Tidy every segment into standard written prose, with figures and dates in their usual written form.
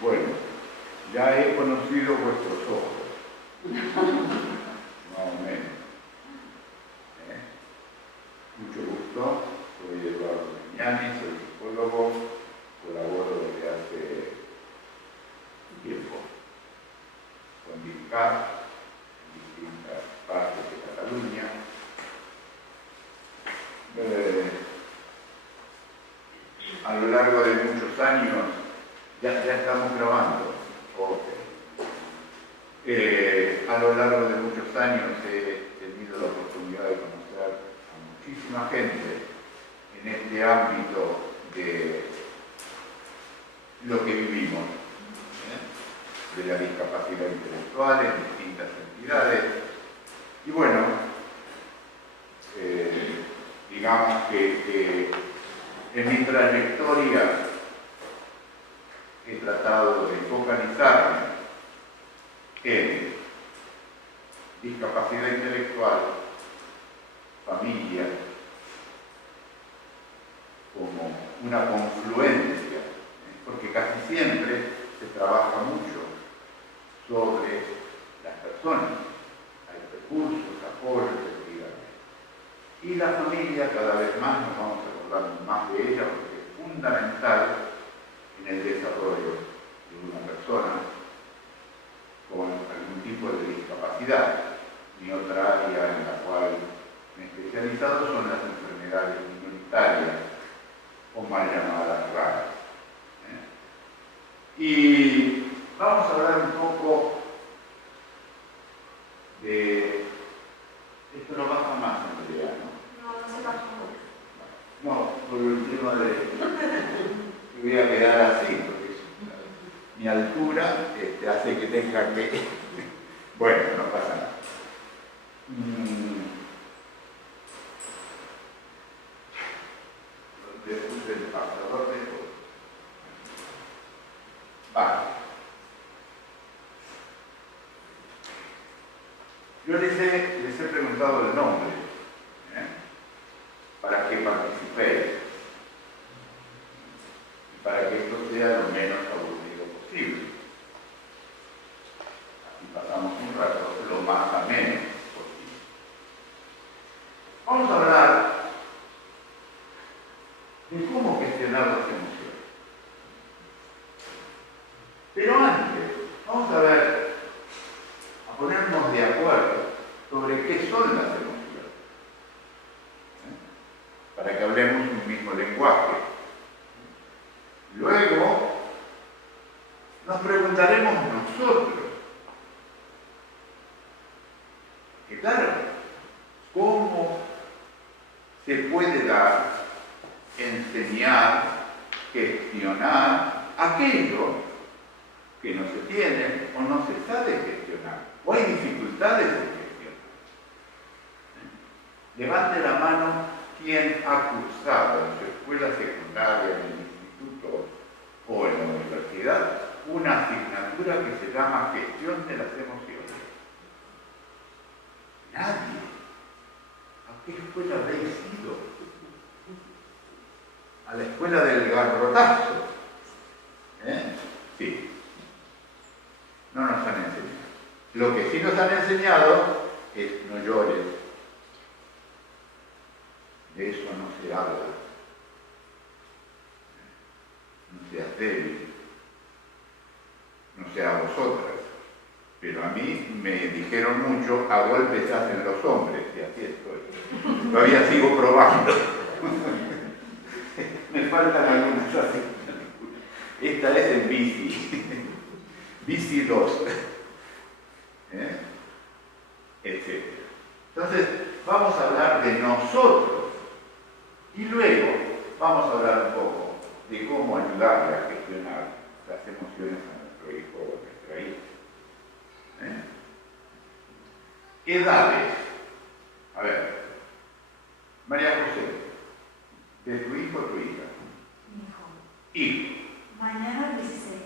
Bueno, ya he conocido vuestros ojos, más o menos. Mucho gusto, soy Eduardo Mignani, soy psicólogo, colaboro desde hace tiempo con DICAP en distintas partes de Cataluña. A lo largo de muchos años, ya estamos grabando, a lo largo de muchos años he tenido la oportunidad de conocer a muchísima gente en este ámbito de lo que vivimos, de la discapacidad intelectual en distintas entidades. Y bueno, digamos que en mi trayectoria he tratado de focalizarme en discapacidad intelectual, familia, como una confluencia, porque casi siempre se trabaja mucho sobre las personas, hay recursos, apoyos, seguridad. Y la familia cada vez más, nos vamos a acordar más de ella, porque es fundamental en el desarrollo de una persona con algún tipo de discapacidad. Mi otra área en la cual me he especializado son las enfermedades minoritarias o mal llamadas raras. Y vamos a hablar un poco de... Esto no baja más en realidad, ¿no? No se baja. No, por el tema de... voy a quedar así, porque mi altura hace que tenga que... Bueno, no pasa nada. Le puse el pasador de todo. Vale. Yo les he preguntado el nombre, para que participéis. Para que esto sea lo menos aburrido posible. Así pasamos un rato lo más ameno posible. Vamos a hablar de cómo gestionar las emociones. Pero antes, vamos a ver, a ponernos de acuerdo sobre qué son las emociones. Para que hablemos un mismo lenguaje. Luego, nos preguntaremos nosotros, que claro, ¿cómo se puede dar, enseñar, gestionar aquello que no se tiene o no se sabe gestionar? O hay dificultades en gestionar. Levante la mano quien ha cursado en su escuela secundaria, en el instituto o en la universidad una asignatura que se llama Gestión de las Emociones. Nadie. ¿A qué escuela habéis ido? A la escuela del garrotazo. Sí. No nos han enseñado. Lo que sí nos han enseñado es no llores. De eso no se habla. No seas débil. No sea vosotras. Pero a mí me dijeron mucho, a golpes se hacen los hombres, y así estoy. Todavía sigo probando. Me faltan algunas asignaturas. Esta es en bici. Bici 2. Etc. Entonces, vamos a hablar de nosotros. Y luego vamos a hablar un poco de cómo ayudarle a gestionar las emociones a nuestro hijo o a nuestra hija. Edades. A ver, María José, ¿de tu hijo o tu hija? Mi hijo. Hijo. Mañana 16.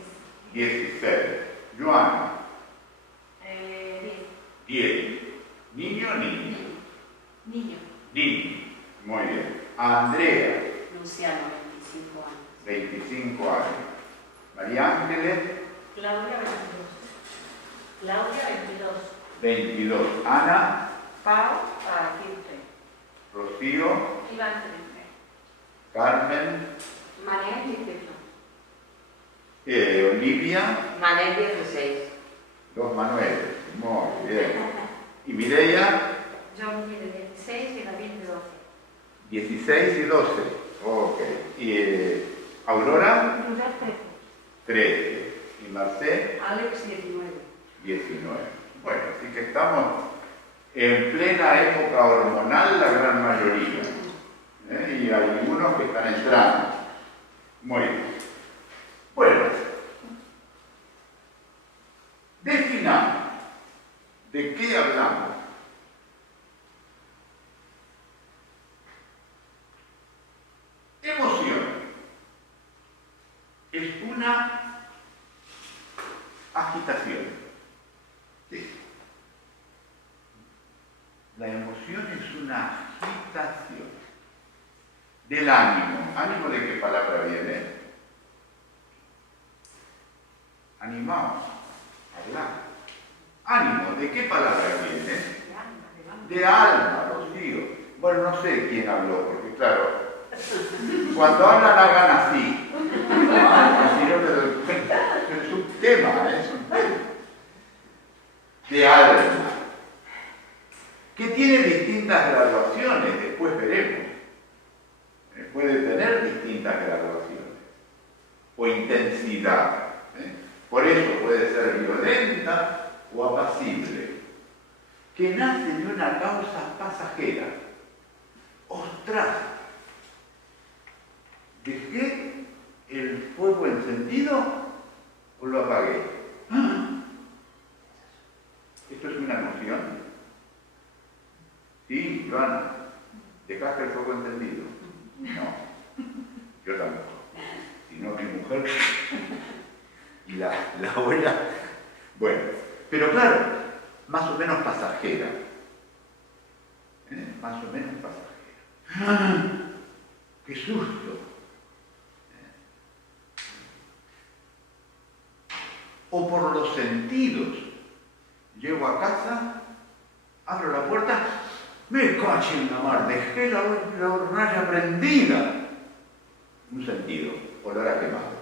16. Joana. 10. 10. ¿Niño o niña? Niño. Niño. Muy bien. Andrea. Luciano, 25 años. 25 años. María Ángeles. Claudia 22. Claudia 22. 22. Ana. Pau a 15. Rocío. Iván 13. Carmen. María 18. Olivia. Manel 16. Dos Manuel. Muy bien. ¿Y Mireia? Yo de 16 y David de 12. 16 y 12. Ok. ¿Y Aurora? Rudolf 13. 13. ¿Y Marcé? Alex 19. 19. Bueno, así que estamos en plena época hormonal la gran mayoría. Y hay algunos que están entrando. Muy bien. Bueno, definamos de qué hablamos. Emoción es una agitación. Sí. La emoción es una agitación del ánimo. ¿Ánimo de qué palabra viene? Animaos, hablar. Ánimo, ¿de qué palabra viene? De alma, Rocío. Bueno, no sé quién habló, porque claro, cuando hablan hagan así. Así no me doy cuenta. Es un tema, es un tema. De alma. Que tiene distintas graduaciones, después veremos. Puede tener distintas graduaciones. O intensidad. Por eso puede ser violenta o apacible. Que nace de una causa pasajera. ¡Ostras! ¿Dejé el fuego encendido o lo apagué? ¿Esto es una noción? ¿Sí, Joana? ¿Dejaste el fuego encendido? No, yo tampoco. Si no, mi mujer y la abuela. Bueno, pero claro, más o menos pasajera. Más o menos pasajera. ¡Qué susto! O por los sentidos. Llego a casa, abro la puerta, me cacho en la mar, dejé la hornalla prendida. Un sentido, olor a quemado.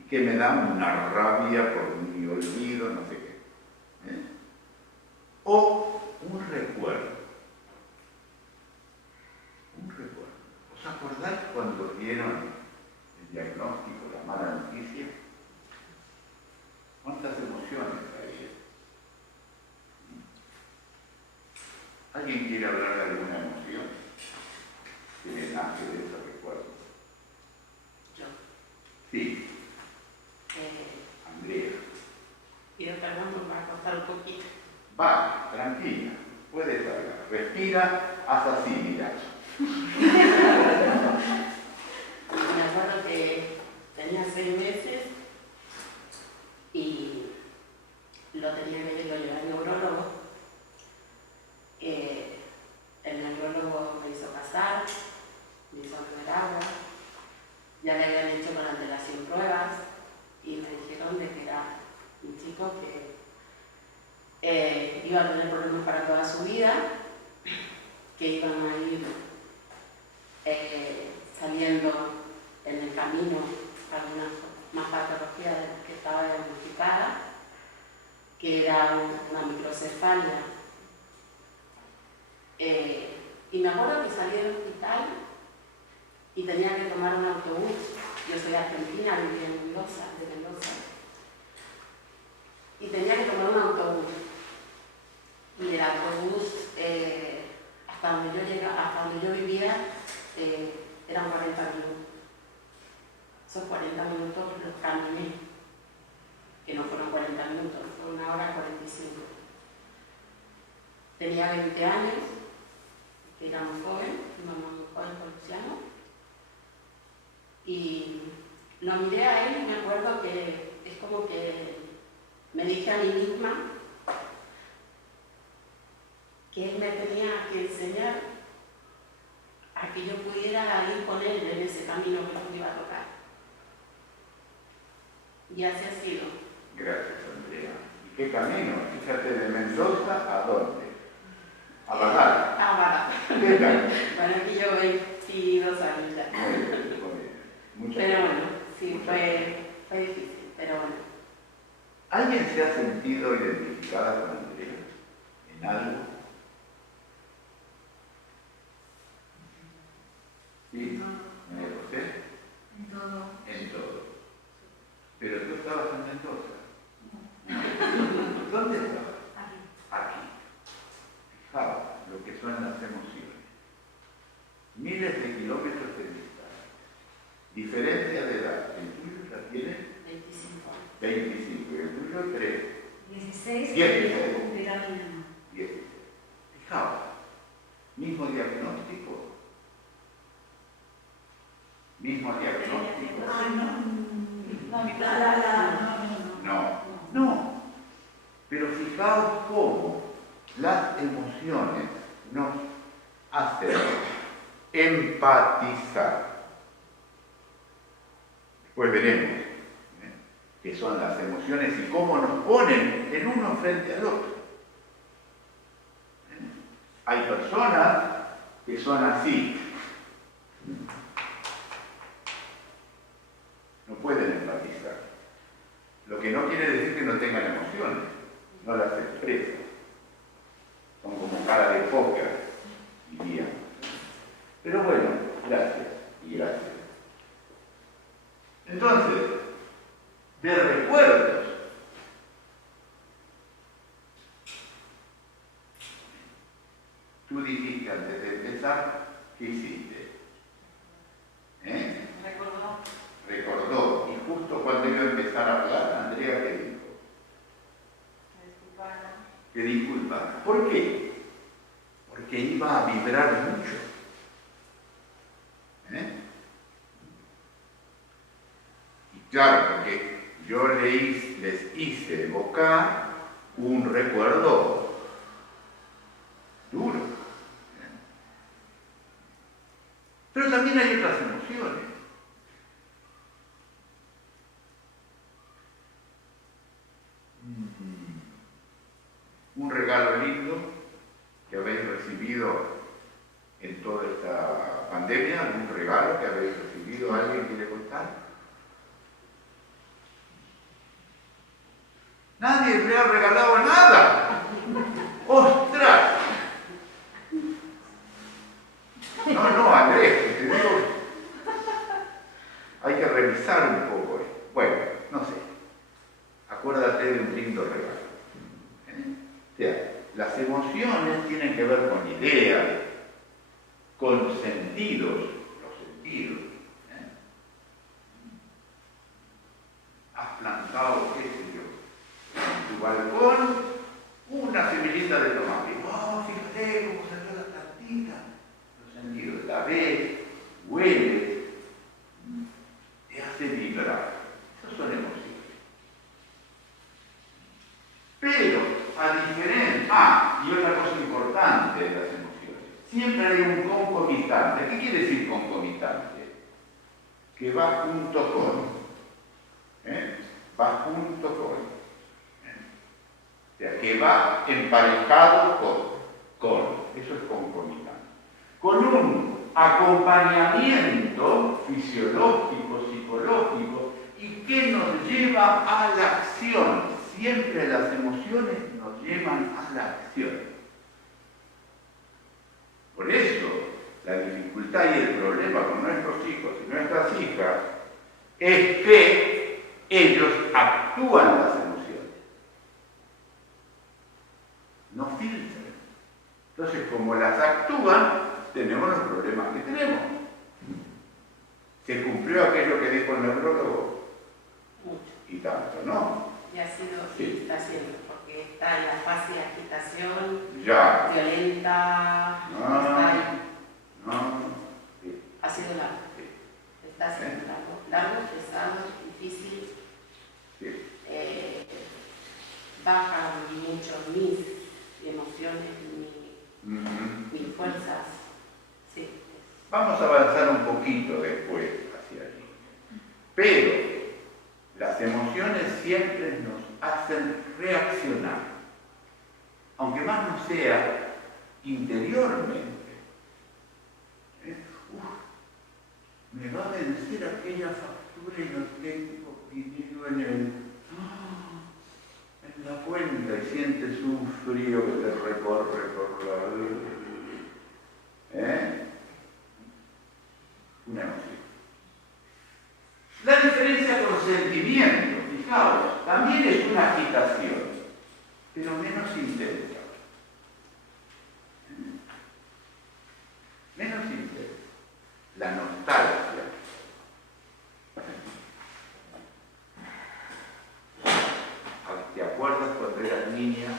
Y que me da una rabia por mi olvido, no sé qué. O un recuerdo. Un recuerdo. ¿Os acordáis cuando vieron el diagnóstico, la mala noticia? ¿Cuántas emociones traía? ¿Alguien quiere hablar de alguna emoción que le nace de esos recuerdos? Yo. Sí. Andrea. Y de perdón me va a costar un poquito. Va, tranquila. Puedes hablar. Respira, haz así, mira. Me acuerdo que tenía 6 meses y lo llevé al neurólogo. El neurólogo me hizo pasar, me hizo beber agua, ya le habían hecho con antelación pruebas y me dijeron de que era un chico que iba a tener problemas para toda su vida, que iban a ir saliendo en el camino algunas más patologías de las que estaba diagnosticada, que era una microcefalia. Y me acuerdo que salí del hospital y tenía que tomar un autobús. Yo soy argentina, vivía en Mendoza, y tenía que tomar un autobús. Y el autobús, hasta donde yo vivía, eran 40 minutos. Esos 40 minutos los caminé, que no fueron 40 minutos, fue 1 hora 45. Tenía 20 años, era muy joven, mi mamá muy joven con Luciano, y lo miré a él y me acuerdo que es como que me dije a mí misma que él me tenía que enseñar a que yo pudiera ir con él en ese camino que nos iba a tocar. Y así ha sido. Gracias, Andrea. ¿Y qué camino? Fíjate, de Mendoza ¿a dónde? A Badal. Ah, va. ¿Qué camino? Bueno, aquí yo 22 años ya. Muy bien, muy bien. Muchas Pero gracias. bueno, sí, fue difícil, pero bueno. ¿Alguien se ha sentido identificada con Andrea en algo? ¿Sí? ¿María José? En todo. En todo. Pero tú estabas en Mendoza. ¿Dónde estabas? Aquí. Aquí. Fijaos lo que son las emociones. Miles de kilómetros de distancia. Diferencia de edad. El tuyo ya tiene 25 años. 25 y el tuyo 3. 16 16. que cumplirá mañana. 16. Fijaos. Mismo diagnóstico. Mismo diagnóstico. Ah, no. No, no. Pero fijaos cómo las emociones nos hacen empatizar. Después veremos qué son las emociones y cómo nos ponen el uno frente al otro. Hay personas que son así. No pueden empatizar. Lo que no quiere decir que no tengan emociones, no las expresan. Son como cara de póker, diríamos. Pero bueno, gracias y gracias. Entonces, de recuerdos, tú dijiste antes de empezar, ¿qué hiciste? Recordó. Y justo cuando iba a empezar a hablar, Andrea, ¿qué dijo? Que disculpara. ¿Por qué? Porque iba a vibrar mucho. Y claro, porque yo les hice evocar un recuerdo duro. Pero también hay otras emociones. Un regalo lindo que habéis recibido en toda esta pandemia, algún regalo que habéis recibido, ¿alguien quiere contar? Nadie me ha regalado nada. ¡Ostras! No, Andrés, que te digo, hay que revisar un poco esto. Bueno, no sé. Acuérdate de un lindo regalo. O sea, las emociones tienen que ver con ideas, con sentidos, los sentidos. Has plantado, qué sé yo, en tu balcón una semillita de tomate. ¡Oh, fíjate cómo salió la plantita! Los sentidos, la ves, hueles, te hace vibrar. Esas son emociones. Pero, a diferencia, y otra cosa importante de las emociones, siempre hay un concomitante. ¿Qué quiere decir concomitante? Que va junto con. Va junto con. O sea, que va emparejado con. Eso es concomitante. Con un acompañamiento fisiológico, psicológico, y que nos lleva a la acción. Siempre las emociones nos llevan a la acción. Por eso, la dificultad y el problema con nuestros hijos y nuestras hijas es que ellos actúan las emociones. No filtran. Entonces, como las actúan, tenemos los problemas que tenemos. ¿Se cumplió aquello que dijo el neurólogo? Mucho. Y tanto, ¿no? Y ha sido, Sí. está haciendo, porque está en la fase de agitación, Ya. violenta, No. está ahí. No. Sí. Ha sido largo. Sí. Está siendo largo, pesado, difícil. Sí. Bajan mucho mis emociones, mis fuerzas. Sí. Vamos a avanzar un poquito después hacia allí. Pero las emociones mayormente. Me va a vencer aquella factura y no tengo dinero en la cuenta, y sientes un frío que te recorre por la... Una emoción. La diferencia con sentimiento, fijaos, también es una agitación, pero menos intensa. Menos intensa. La nostalgia. ¿Te acuerdas cuando eras niña?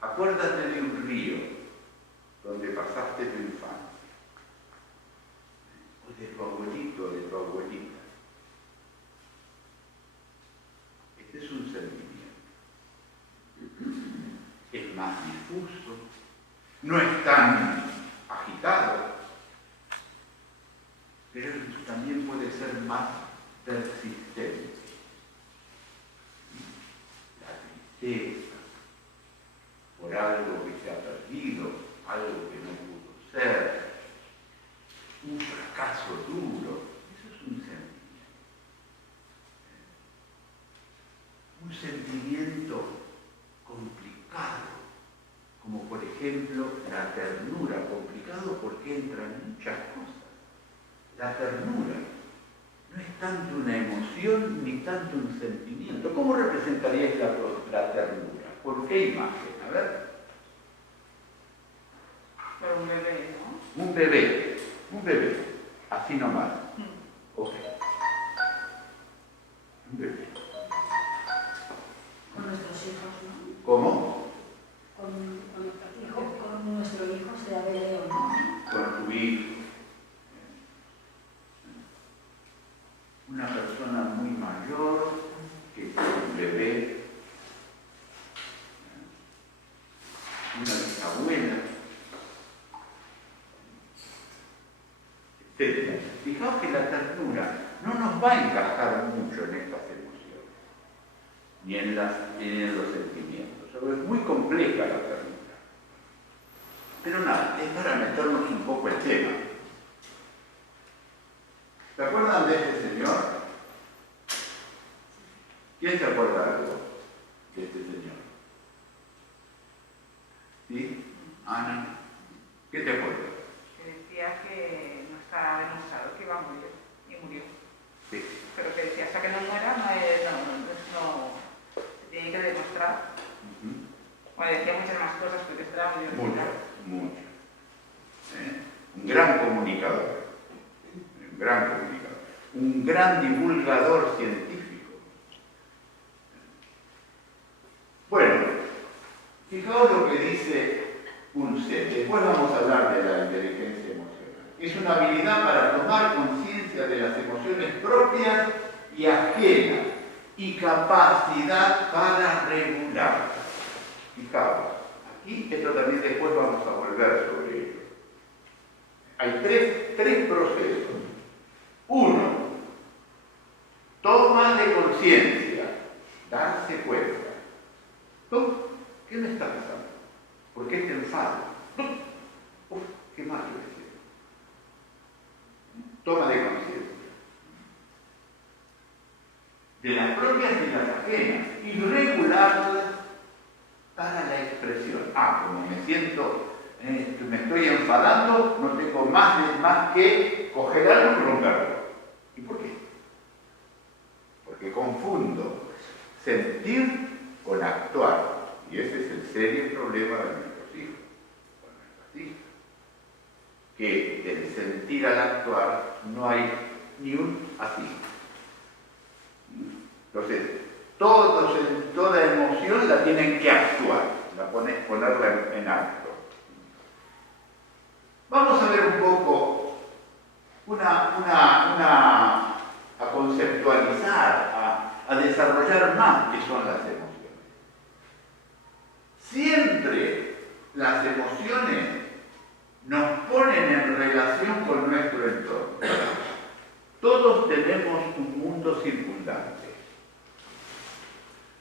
Acuérdate de un río donde pasaste tu infancia, o de tu abuelito o de tu abuelita. Este es un sentimiento. Es más difuso, no es tan agitado, pero también puede ser más persistente. La tristeza por algo que se ha perdido, algo que no pudo ser, un fracaso duro, eso es un sentimiento. Un sentimiento complicado, como por ejemplo la ternura, complicado porque entran muchas cosas. La ternura no es tanto una emoción ni tanto un sentimiento. ¿Cómo representaríais la ternura? ¿Por qué imagen? A ver. Pero un bebé, ¿no? Un bebé, así nomás. Ok. Un bebé. Con nuestros hijos, ¿no? ¿Cómo? Con nuestro hijo se ha Leo, ¿no? Con tu hijo. Una persona muy mayor que es un bebé. Una bisabuela. Fijaos que la ternura no nos va a encajar mucho en estas emociones, ni en los sentimientos. Es muy compleja la ternura. Pero nada, es para meternos un poco el tema. ¿Se acuerdan de este señor? ¿Quién se acuerda algo de este señor? ¿Sí? Ana, ¿qué te acuerdas? Que decía que no estaba demostrado que iba a morir, y murió. Sí. Pero que decía, hasta que no muera, no se tiene que demostrar. Bueno, decía muchas más cosas, porque estaba muy Muchas. Un gran comunicador. Un gran divulgador científico. Bueno, fijaos lo que dice Punset. Después vamos a hablar de la inteligencia emocional. Es una habilidad para tomar conciencia de las emociones propias y ajenas y capacidad para regularlas. Fijaos, aquí esto también después vamos a volver sobre ello. Hay tres procesos. Uno, toma de conciencia, darse cuenta. ¿Qué me está pasando? ¿Por qué te enfado? ¿Qué más yo decía? Toma de conciencia. De las propias y las ajenas. Y regularlas para la expresión. Como me siento, me estoy enfadando, no tengo más que coger algo y romperlo. ¿Y por qué? Porque confundo sentir con actuar. Y ese es el serio problema de nuestros hijos, con nuestras hijas. Que el sentir al actuar no hay ni un así. Entonces, toda emoción la tienen que actuar, ponerla en acto. Vamos a ver un poco, a conceptualizar, a desarrollar más qué son las emociones. Siempre las emociones nos ponen en relación con nuestro entorno. Todos tenemos un mundo circundante.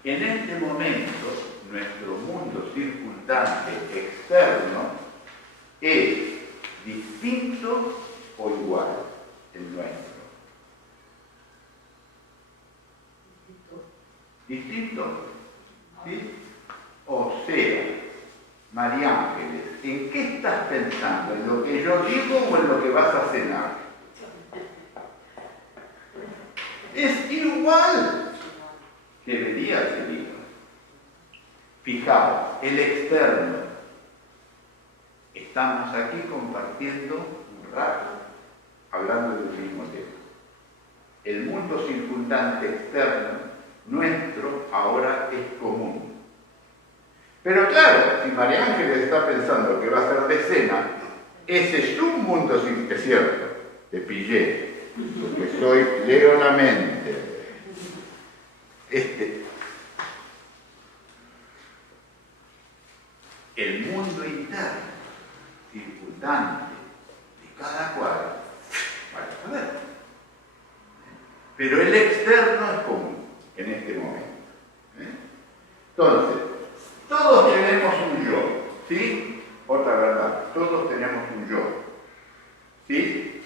En este momento nuestro mundo circundante externo es distinto o igual el nuestro. ¿Distinto? ¿Sí? O sea, María Ángeles, ¿en qué estás pensando? ¿En lo que yo digo o en lo que vas a cenar? Es igual que debería ser igual. Fijaos, el externo. Estamos aquí compartiendo un rato, hablando del mismo tema. El mundo circundante externo, nuestro, ahora es común. Pero claro, si María Ángeles está pensando que va a ser de cena, ese es un mundo sin que es cierto, te pillé, porque leo la mente. El mundo interno, circundante, de cada cual, vale saber. Pero el externo es común en este momento. Entonces, todos tenemos un yo, ¿sí? Otra verdad, todos tenemos un yo, ¿sí?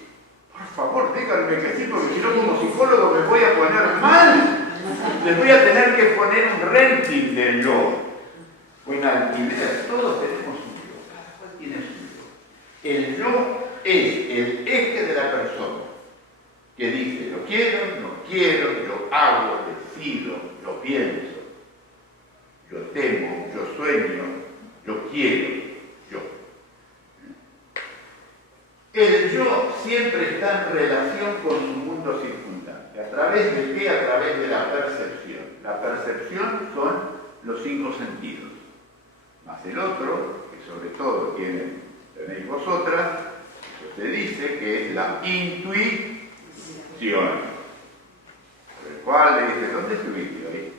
Por favor, díganme que sí, porque si no como psicólogo me voy a poner mal. Les voy a tener que poner un ranking del yo. Una alquiler, todos tenemos un yo, cada cual tiene su yo. El yo es el eje de la persona, que dice, lo quiero, no quiero, yo hago, decido, yo pienso, yo temo, yo sueño, yo quiero, yo. El yo siempre está en relación con su mundo circundante. ¿A través de qué? A través de la percepción. La percepción son los 5 sentidos. Más el otro, que sobre todo tenéis vosotras, que se dice que es la intuición. Por el cual le dice, ¿dónde estuviste hoy?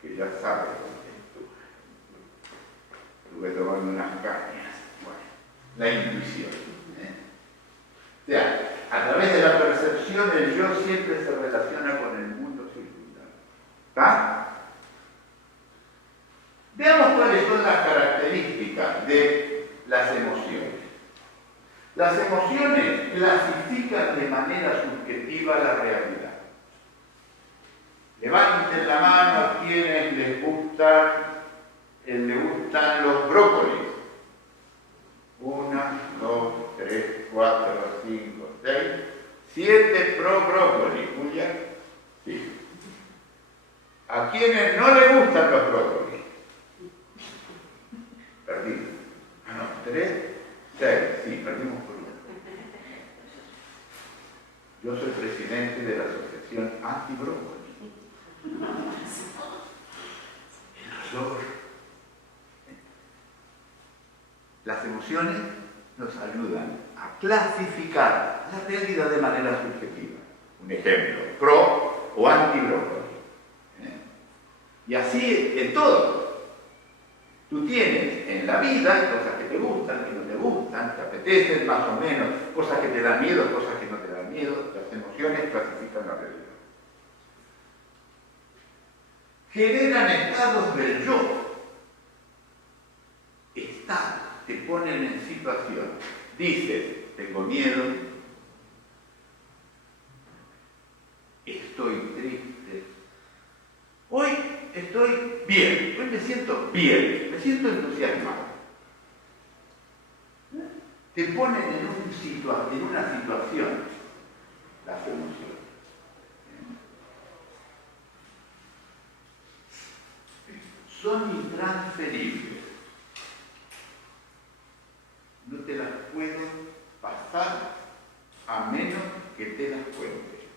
Porque ya sabes dónde estuve tomando unas cañas. Bueno, la intuición. O sea, a través de la percepción, el yo siempre se relaciona con el mundo circundante. ¿Está? Veamos cuáles son las características de las emociones. Las emociones clasifican de manera subjetiva la realidad. Levanten la mano a quienes les gustan los brócolis. 1, 2, 3, 4, 5, 6, 7 pro brócolis. ¿Julia? Sí. ¿A quienes no les gustan los brócolis? Perdimos. Ah, no, 3, 6. Sí, perdimos por 1. Yo soy presidente de la Asociación Anti-Brócolis. El olor. Las emociones nos ayudan a clasificar la realidad de manera subjetiva. Un ejemplo, pro o anti-brócolis. Y así en todo. Tú tienes en la vida cosas que te gustan, que no te gustan, te apetecen más o menos, cosas que te dan miedo, cosas que no te dan miedo. Las emociones clasifican la realidad. Generan estados del yo. Te ponen en situación. Dices, tengo miedo, estoy triste. Hoy estoy bien, hoy me siento bien, me siento entusiasmado. Te ponen en una situación las emociones. Son intransferibles. No te las puedo pasar a menos que te las cuente.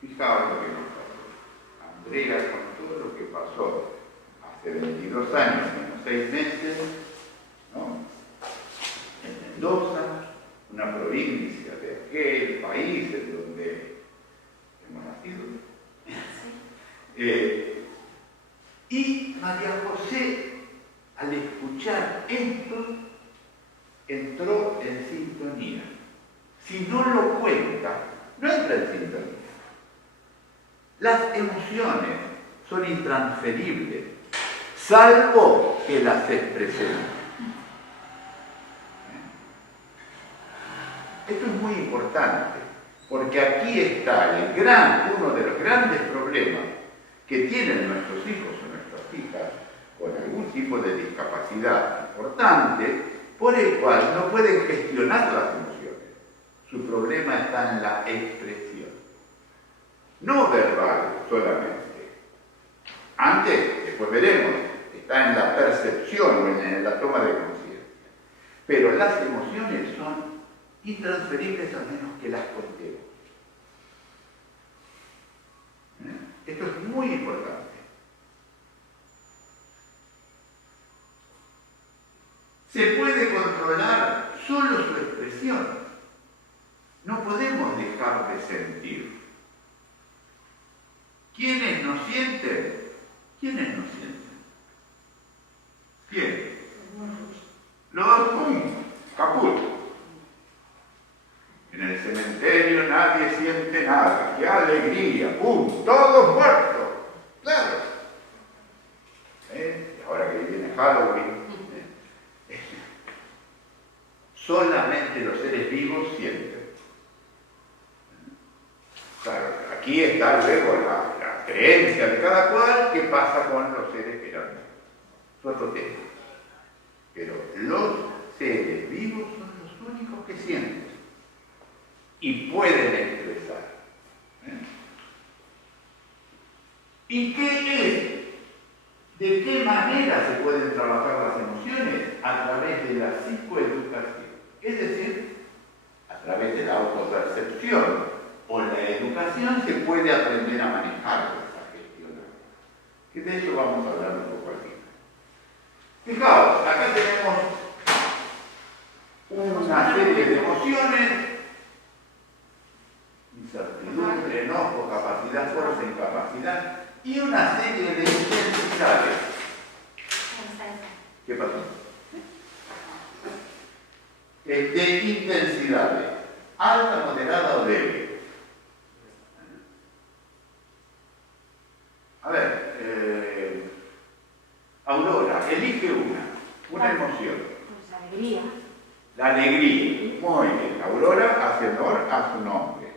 Fijaos lo que nos pasó. Andrea, con todo lo que pasó hace 22 años, menos 6 meses, ¿no? En Mendoza, una provincia de aquel país en donde hemos nacido. Y María José, al escuchar esto, entró en sintonía. Si no lo cuenta, no entra en sintonía. Las emociones son intransferibles, salvo que las expresemos. Esto es muy importante, porque aquí está uno de los grandes problemas que tienen nuestros hijos o nuestras hijas con algún tipo de discapacidad importante, por el cual no pueden gestionar las emociones. Su problema está en la expresión, no verbal solamente. Antes, después veremos, está en la percepción o en la toma de conciencia. Pero las emociones son intransferibles a menos que las contemos. Esto es muy importante. Se puede controlar solo su expresión. No podemos dejar de sentir. ¿Quiénes no sienten? ¿Quiénes no sienten? ¿Quién? Los caput. En el cementerio nadie siente nada. ¡Qué alegría! ¡Pum! ¡Todos muertos! ¡Claro! Ahora que viene Halloween, solamente los seres vivos sienten. Claro, aquí está luego la creencia de cada cual que pasa con los seres que eran. Es otro tema. Pero los seres vivos son los únicos que sienten y pueden expresar. ¿Y qué es? ¿De qué manera se pueden trabajar las emociones? A través de la psicoeducación. Es decir, a través de la autopercepción o la educación se puede aprender a manejarlas, a gestionar. Que de eso vamos a hablar un poco aquí. Fijaos, acá tenemos una serie de emociones: incertidumbre, enojo, capacidad, fuerza, incapacidad, y una serie de intensidades. ¿Qué pasó? De intensidades, alta, moderada o débil. A ver, Aurora, elige una emoción. Pues alegría. La alegría. Muy bien. Aurora hace honor a su nombre.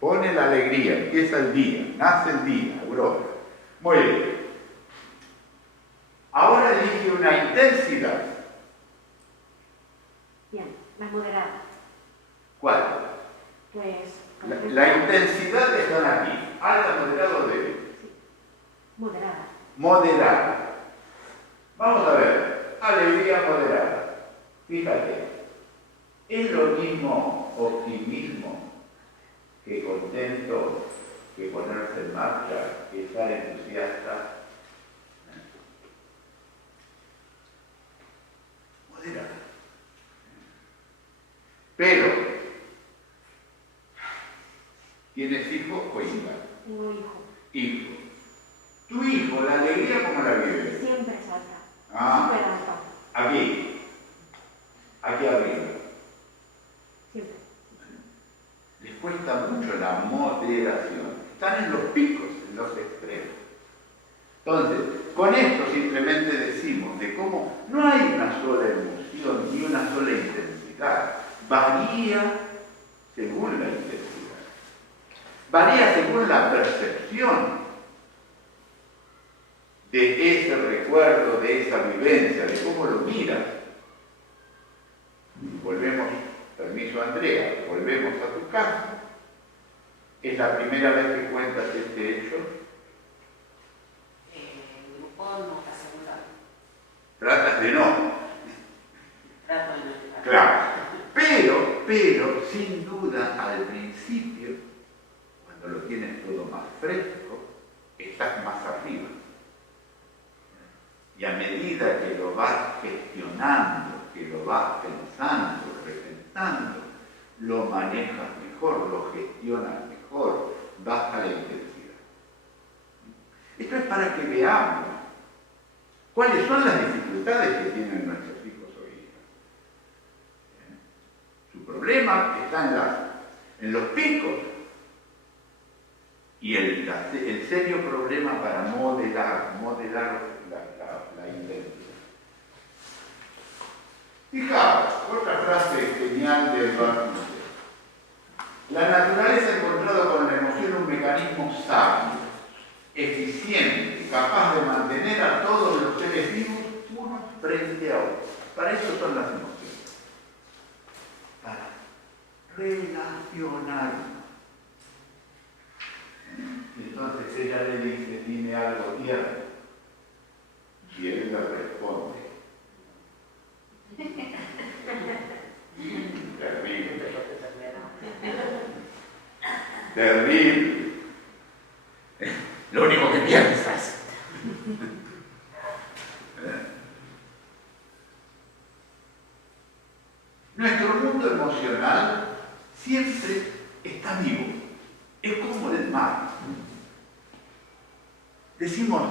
Pone la alegría, empieza el día, nace el día, Aurora. Muy bien. Ahora elige una intensidad. Bien, más moderada. ¿Cuál? Pues... La intensidad está aquí. Alta, moderada o débil. Sí. Moderada. Moderada. Vamos a ver. Alegría moderada. Fíjate. Es lo mismo optimismo que contento, que ponerse en marcha, que estar entusiasta. Moderada. Pero, ¿tienes hijo o hija? Tengo hijo. Hijo. Tu hijo, la alegría, ¿cómo la vive? Siempre salta. Ah, Súper alta. aquí. Aquí arriba. Siempre. Les cuesta mucho la moderación. Están en los picos, en los extremos. Entonces, con esto simplemente decimos de cómo no hay una sola emoción ni una sola intensidad. Varía según la intensidad. Varía según la percepción de ese recuerdo, de esa vivencia, de cómo lo miras. Volvemos, permiso Andrea, volvemos a tu casa. ¿Es la primera vez que cuentas este hecho? El grupo no está asegurado. Tratas de no. Trato de no. Claro. Pero, sin duda, al principio, cuando lo tienes todo más fresco, estás más arriba. Y a medida que lo vas gestionando, que lo vas pensando, repensando, lo manejas mejor, lo gestionas mejor, baja la intensidad. Esto es para que veamos cuáles son las dificultades que tienen nuestros hijos o hijas. Su problema está en los picos. Y el el serio problema para modelar la identidad. Fijaos, otra frase genial de Edward Husserl. La naturaleza ha encontrado con la emoción un mecanismo sabio, eficiente, capaz de mantener a todos los seres vivos unos frente a otros. Para eso son las emociones. Para relacionarnos. Y entonces ella le dice, dime algo tierno. Y él le responde. Terrible. Terrible. Lo único que piensas. Nuestro mundo emocional siempre está vivo. Es como el mar. Decimos,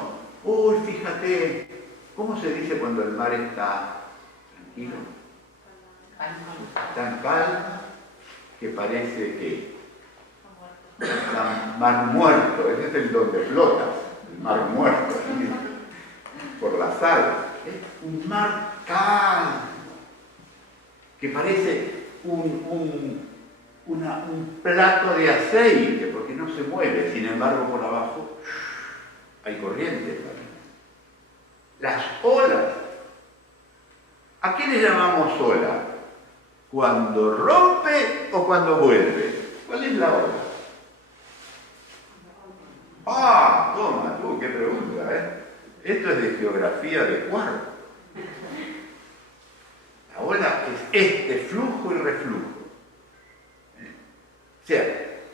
uy, fíjate, ¿cómo se dice cuando el mar está tranquilo? Tan calmo que parece que está mar muerto. Ese es el donde flota, el mar muerto, ¿sí? Por la sal. Es un mar calmo que parece un plato de aceite, porque no se mueve, sin embargo por abajo hay corriente. Las olas. ¿A qué le llamamos ola? ¿Cuando rompe o cuando vuelve? ¿Cuál es la ola? Ah, toma tú, qué pregunta, ¿eh? Esto es de geografía de cuarto. La ola es este flujo y reflujo. O sea,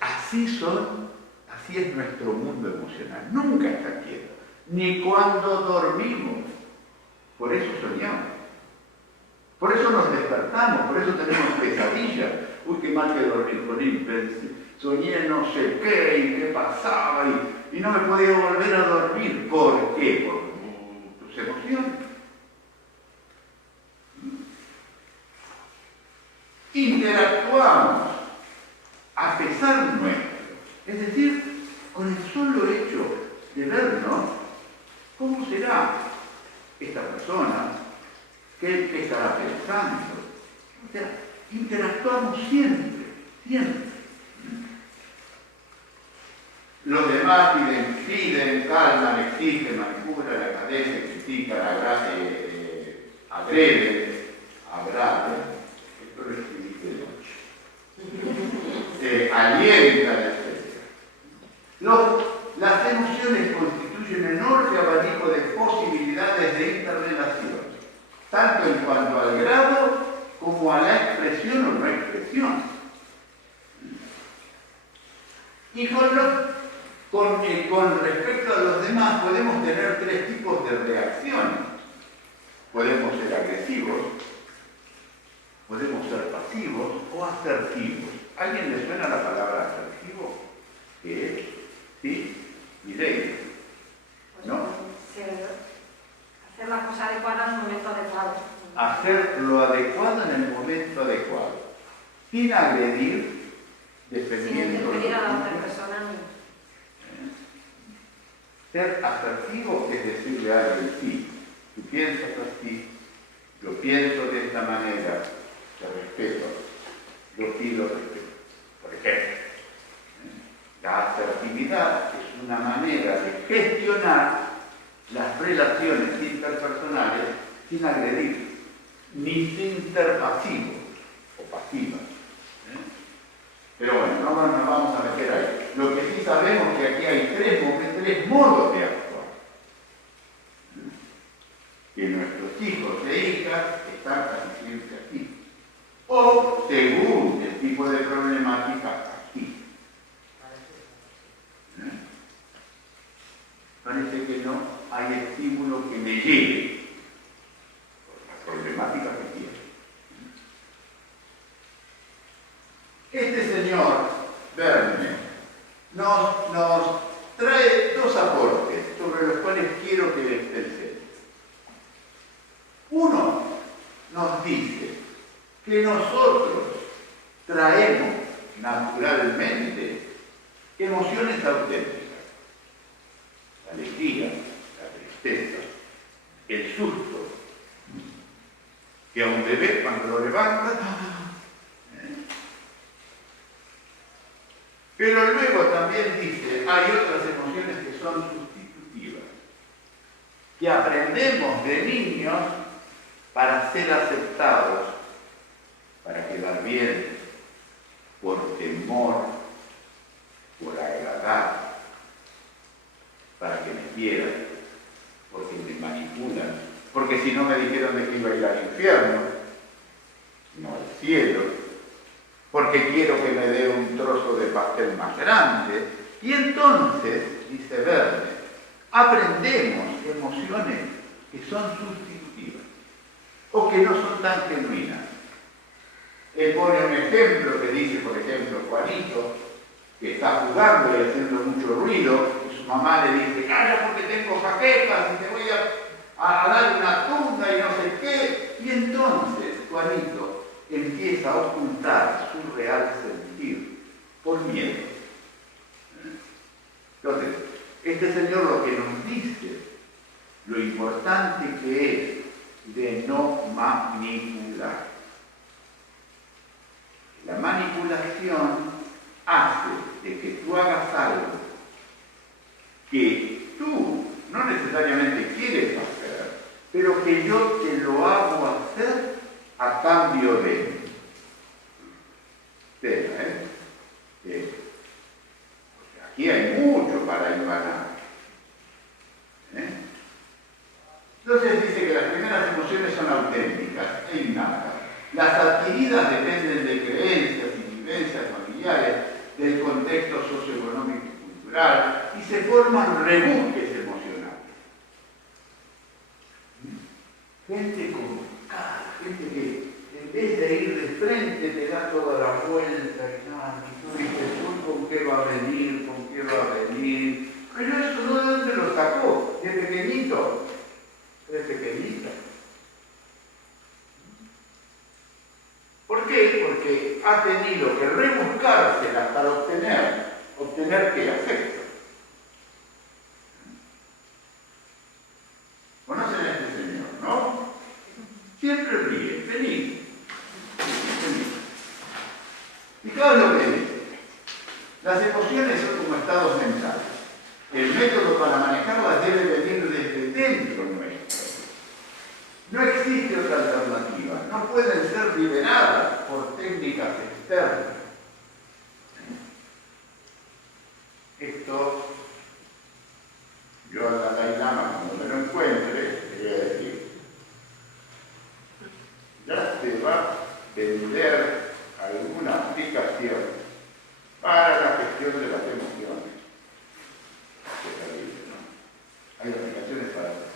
así es nuestro mundo emocional. Nunca está quieto. Ni cuando dormimos. Por eso soñamos. Por eso nos despertamos. Por eso tenemos pesadillas. Uy, qué mal que dormir con él. Soñé no sé qué y qué pasaba y no me podía volver a dormir. ¿Por qué? Por tus emociones. Interactuamos a pesar nuestro, es decir, con el solo hecho de vernos, ¿cómo será esta persona? ¿Qué estará pensando? O sea, interactuamos siempre, siempre. Los demás piden, calman, exigen, manipulan, agradecen, critican, agreden, agraden. Esto lo escribí de noche. Alientan, etc. Las emociones constituyen un enorme abanico de posibilidades de interrelación, tanto en cuanto al grado como a la expresión o no expresión. Y con respecto a los demás podemos tener tres tipos de reacciones. Podemos ser agresivos, podemos ser pasivos o asertivos. ¿A alguien le suena la palabra asertivo? ¿Qué es? ¿Sí? Mireia. ¿No? Hacer la cosa adecuada en el momento adecuado. Hacer lo adecuado en el momento adecuado. Sin agredir, defendiendo. Sin interferir a la otra persona. Ser asertivo es decirle a alguien, sí, tú piensas así, yo pienso de esta manera, te respeto, yo pido respeto. Por ejemplo, la asertividad es una manera de gestionar las relaciones interpersonales sin agredir, ni sin ser pasivo o pasiva. Pero bueno, no nos vamos a meter ahí. Lo que sí sabemos es que aquí hay tres modos de actuar. Que nuestros hijos e hijas están casi siempre aquí. O, según el tipo de problemática, aquí. Parece que no hay estímulo que me llegue por la problemática que tiene. Este señor, Verne, nos trae dos aportes sobre los cuales quiero que pensemos. Uno nos dice que nosotros traemos naturalmente emociones auténticas. susto que a un bebé cuando lo levanta. Pero luego también dice, hay otras emociones que son sustitutivas, que aprendemos de niños para ser aceptados, para quedar bien, por temor, por agradar, para que me quieran, porque me manipulan, porque si no me dijeron de que iba a ir al infierno, no al cielo, porque quiero que me dé un trozo de pastel más grande. Y entonces, dice Verne, aprendemos emociones que son sustitutivas o que no son tan genuinas. Él pone un ejemplo que dice, por ejemplo, Juanito, que está jugando y haciendo mucho ruido, y su mamá le dice, calla porque tengo jaquecas y te voy a dar una tunda y no sé qué. Y entonces Juanito empieza a ocultar su real sentir por miedo. Entonces, este señor lo que nos dice, lo importante que es de no manipular. La manipulación hace de que tú hagas algo que tú no necesariamente quieres hacer, pero que yo te lo hago hacer a cambio de. Aquí hay mucho para embanar. Entonces dice que las primeras emociones son auténticas e innatas. Las adquiridas dependen de creencias y vivencias familiares, del contexto socioeconómico y cultural, y se forman rebuques emocionales. Gente con cara, gente que en vez de ir de frente te da toda la vuelta y tú dices, ¿con qué va a venir? ¿Con qué va a venir? Pero eso no, ¿de dónde lo sacó? De pequeñito. De pequeñita. ¿Por qué? Porque ha tenido que rebuscársela para obtener que afecto. ¿Conocen a este señor, no? Siempre ríe, feliz. Fijaos lo que dice. Las emociones son como estados mentales. El método para manejarlas debe venir desde dentro nuestro. No existe otra alternativa. No pueden ser liberadas por técnicas externas. Esto, yo al Dalai Lama, cuando me lo encuentre, le voy a decir, ya se va a vender alguna aplicación para la gestión de las emociones. Qué terrible, ¿no? Hay aplicaciones para eso.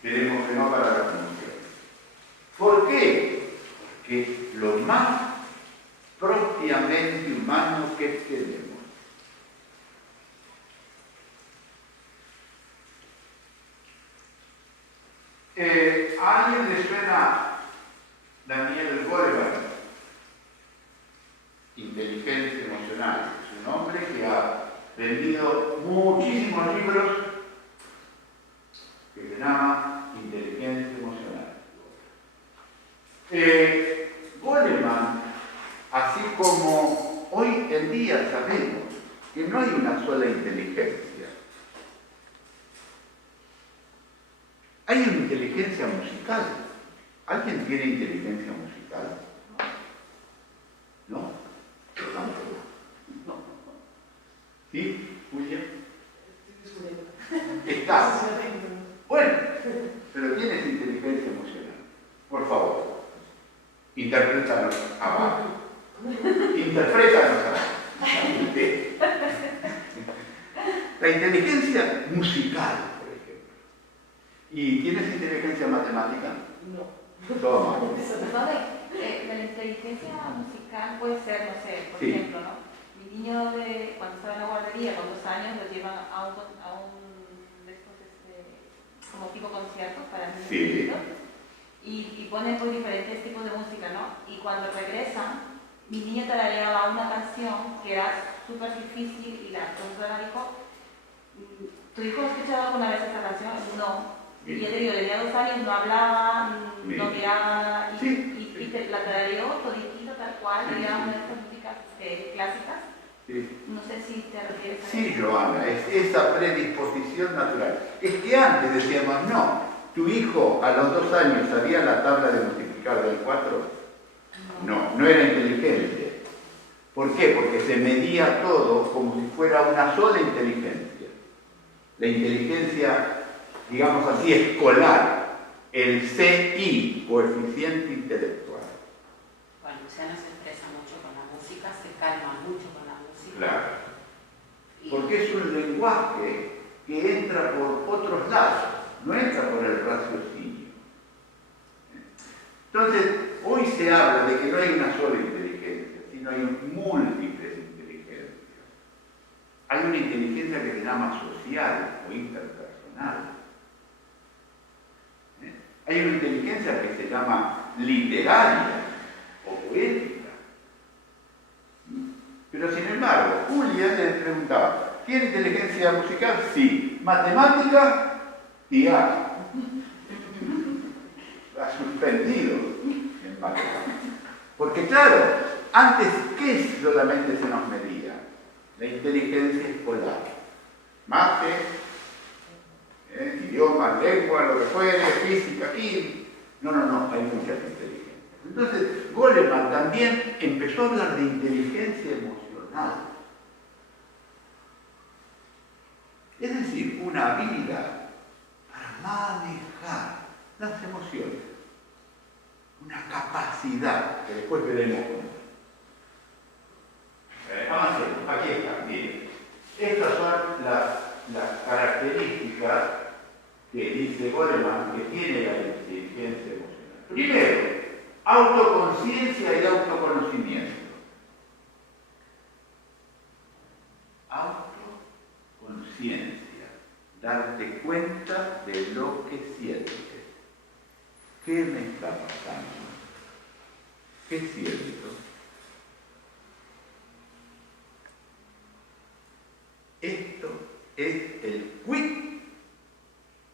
Queremos que no para las emociones. ¿Por qué? Porque lo más propiamente humano que tenemos. ¿A alguien le suena Daniel Goleman? Inteligencia emocional. Es un hombre que ha vendido muchísimos libros que se llama Inteligencia emocional. Goleman, así como hoy en día sabemos que no hay una sola inteligencia, hay una inteligencia musical. ¿Alguien tiene inteligencia musical? ¿No? Yo tampoco. No. ¿Sí, Julia? Estás. Bueno, pero tienes inteligencia emocional. Por favor, interprétanos abajo. Interprétanos abajo. La inteligencia musical, por ejemplo. ¿Y tienes inteligencia matemática? No. Toma. La inteligencia musical puede ser, no sé, por ejemplo, ¿no? Mi niño cuando estaba en la guardería con 2 años lo llevan a un de estos como tipo conciertos para niños chiquitos y ponen pues diferentes tipos de música, ¿no? Y cuando regresan, mi niño tarareaba una canción que era súper difícil y la profesora dijo, ¿tu hijo ha escuchado alguna vez esta canción? No. Y ya te digo, tenía 2 años, no hablaba, Mira. no miraba, Sí, y te la tarareó toditito tal cual, Sí, digamos, sí. de estas músicas clásicas. sí. No sé si te refieres a Sí, eso. Joana, es esa predisposición natural. Es que antes decíamos, no, tu hijo a los 2 años sabía la tabla de multiplicar del 4. No era inteligente. ¿Por qué? Porque se medía todo como si fuera una sola inteligencia. La inteligencia, digamos así, escolar, el CI, coeficiente intelectual. Bueno, Luciano se expresa mucho con la música, se calma mucho con la música. Claro. Y- Porque es un lenguaje que entra por otros lados, no entra por el raciocinio. Entonces, hoy se habla de que no hay una sola inteligencia, sino hay múltiples inteligencias. Hay una inteligencia que se llama social o interpersonal. Hay una inteligencia que se llama literaria o poética. Pero sin embargo, Julia le preguntaba, ¿tiene inteligencia musical? Sí. ¿Matemática? Ya. Ha suspendido en matemática. Porque claro, antes, ¿qué solamente se nos medía? La inteligencia escolar. Mate, idiomas, lengua, lo que fuere, física, química. No, hay muchas inteligencias. Entonces, Goleman también empezó a hablar de inteligencia emocional. Es decir, una habilidad para manejar las emociones. Una capacidad, que después veremos cómo. Avancemos, aquí está, miren. Estas son las características que dice Goleman que tiene la inteligencia emocional. Primero, autoconciencia y autoconocimiento. Autoconciencia, darte cuenta de lo que sientes. ¿Qué me está pasando? ¿Qué siento? Esto es el quid,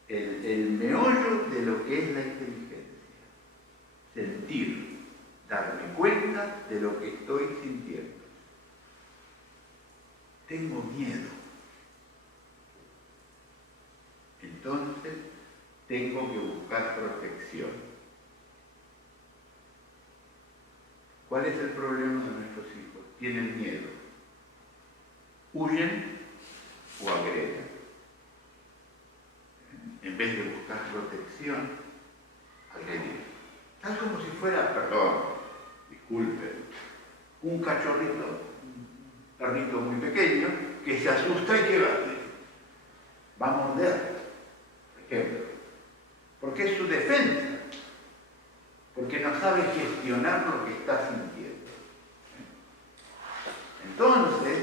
el meollo de lo que es la inteligencia. Sentir, darme cuenta de lo que estoy sintiendo. Tengo miedo. Entonces, tengo que buscar protección. ¿Cuál es el problema de nuestros hijos? Tienen miedo. Huyen o agreden. En vez de buscar protección, agreden. Tal como si fuera, perdón, disculpen, un cachorrito, un perrito muy pequeño, que se asusta y que va a morder, por ejemplo. Porque es su defensa. Porque no sabe gestionar lo que está sintiendo. Entonces,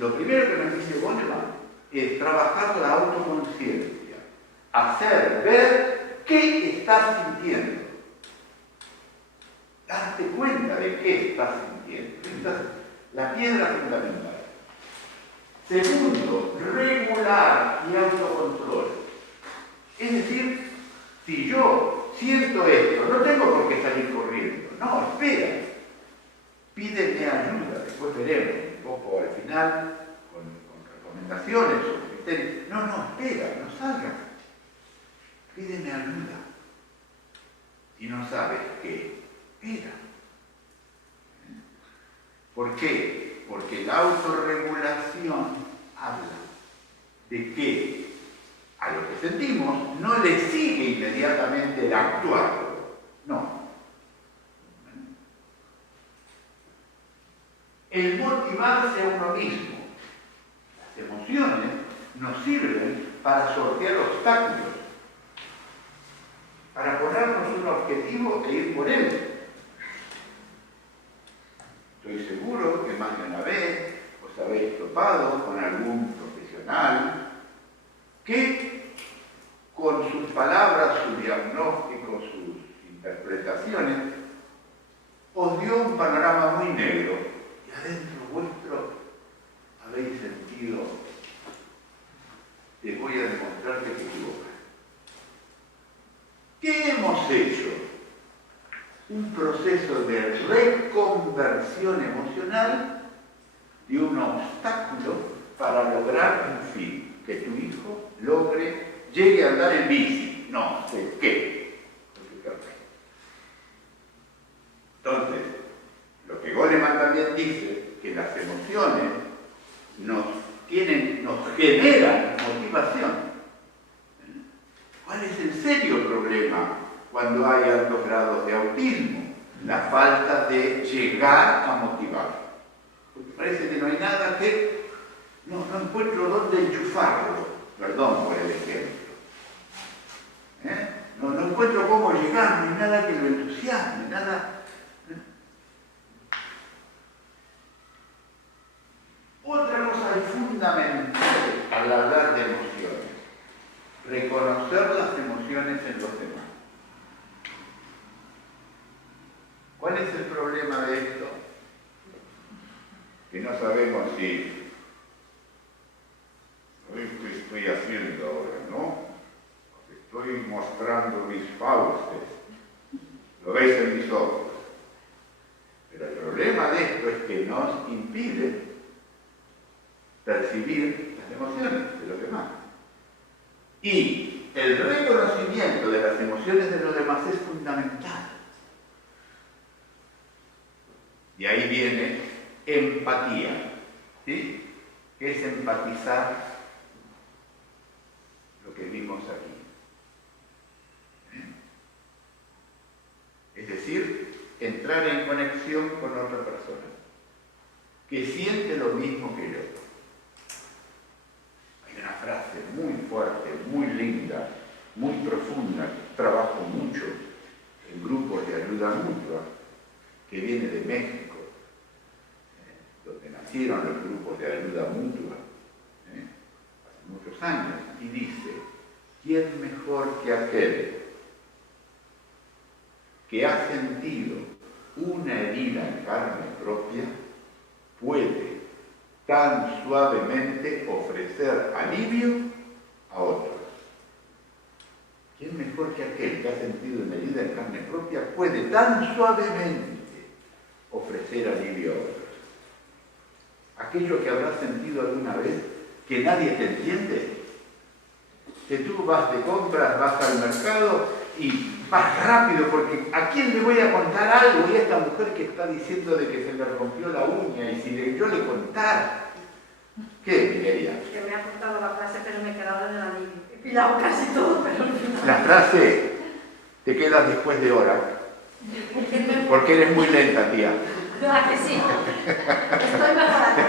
lo primero que nos dice Goleman es trabajar la autoconciencia, hacer ver qué estás sintiendo, darte cuenta de qué estás sintiendo. Esta es la piedra fundamental. Segundo, regular y autocontrol. Es decir, si yo siento esto, no tengo por qué salir corriendo. No, espera. Pídeme ayuda, después veremos un poco al final con recomendaciones o criterios. No, espera, no salgas. Pídeme ayuda. Si no sabes qué, espera. ¿Por qué? Porque la autorregulación habla de que a lo que sentimos no le sigue inmediatamente el actuar. No. El motivarse a uno mismo. Las emociones nos sirven para sortear obstáculos, para ponernos un objetivo e ir por él. Estoy seguro que más de una vez os habéis topado con algún profesional que con sus palabras, su diagnóstico, sus interpretaciones, os dio un panorama muy negro y adentro vuestro habéis sentido, te voy a demostrar que te equivocas. hecho un proceso de reconversión emocional de un obstáculo para lograr un fin, que tu hijo llegue a andar en bici, no sé qué. Entonces, lo que Goleman también dice, que las emociones nos generan motivación. ¿Cuál es el serio problema cuando hay altos grados de autismo? La falta de llegar a motivar. Porque parece que no hay nada que... No encuentro dónde enchufarlo. Perdón por el ejemplo. No encuentro cómo llegar, no hay nada que lo entusiasme, nada... Otra cosa fundamental al hablar de emociones, reconocer las emociones en los demás. ¿Cuál es el problema de esto? Que no sabemos si ¿qué estoy haciendo ahora, no? Estoy mostrando mis fauces. Lo veis en mis ojos. Pero el problema de esto es que nos impide percibir las emociones de los demás. Y el reconocimiento de las emociones de los demás es fundamental. Y ahí viene empatía. ¿Sí? ¿Qué es empatizar? Lo que vimos aquí. Es decir, entrar en conexión con otra persona que siente lo mismo que yo. Hay una frase muy fuerte, muy linda, muy profunda, trabajo mucho en grupos de ayuda mutua, que viene de México, donde nacieron los grupos de ayuda mutua, hace muchos años, y dice: ¿quién mejor que aquel que ha sentido una herida en carne propia puede tan suavemente ofrecer alivio a otros? ¿Quién mejor que aquel que ha sentido una herida en carne propia puede tan suavemente ofrecer alivio a otros? Aquello que habrás sentido alguna vez, que nadie te entiende, que tú vas de compras, vas al mercado y vas rápido, porque ¿a quién le voy a contar algo? Y esta mujer que está diciendo de que se le rompió la uña, y si yo le contara, ¿qué diría? Que me ha contado la frase, pero me he quedado en el alivio. He pillado casi todo, pero al final... La frase, te quedas después de hora, porque eres muy lenta, tía. ¿Verdad que sí? Estoy mejorando.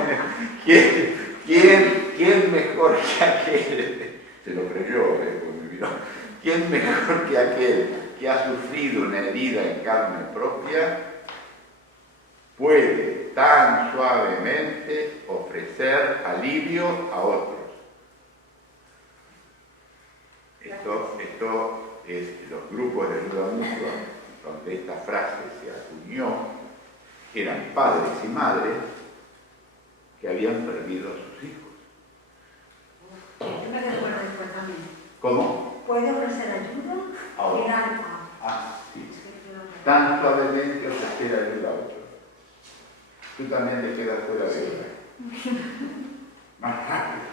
¿Quién mejor que aquel? Se lo creyó, pues me miró. ¿Quién mejor que aquel que ha sufrido una herida en carne propia puede tan suavemente ofrecer alivio a otros? Esto es los grupos de ayuda mutua, donde esta frase se acuñó. Eran padres y madres que habían perdido a sus hijos. Yo me recuerdo después también. ¿Cómo? ¿Puede ofrecer ayuda? Ahora. Sí. Tan suavemente ofrecer ayuda a otros. Tú también te quedas fuera de hora. Más rápido.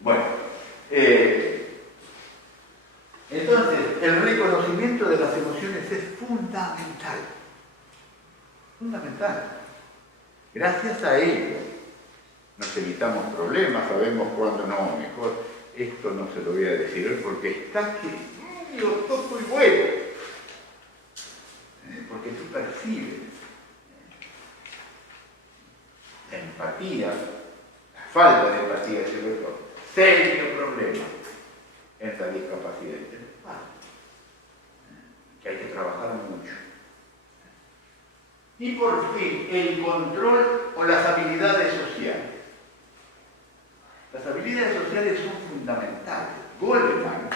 Bueno. Entonces, el reconocimiento de las emociones es fundamental. Fundamental. Gracias a ello nos evitamos problemas, sabemos cuándo no, mejor esto no se lo voy a decir hoy porque está que lo toco y vuelo. Porque tú percibes la empatía, la falta de empatía, es el otro serio problema en la discapacidad intelectual, que hay que trabajar mucho. Y por fin, el control o las habilidades sociales. Las habilidades sociales son fundamentales. Goleman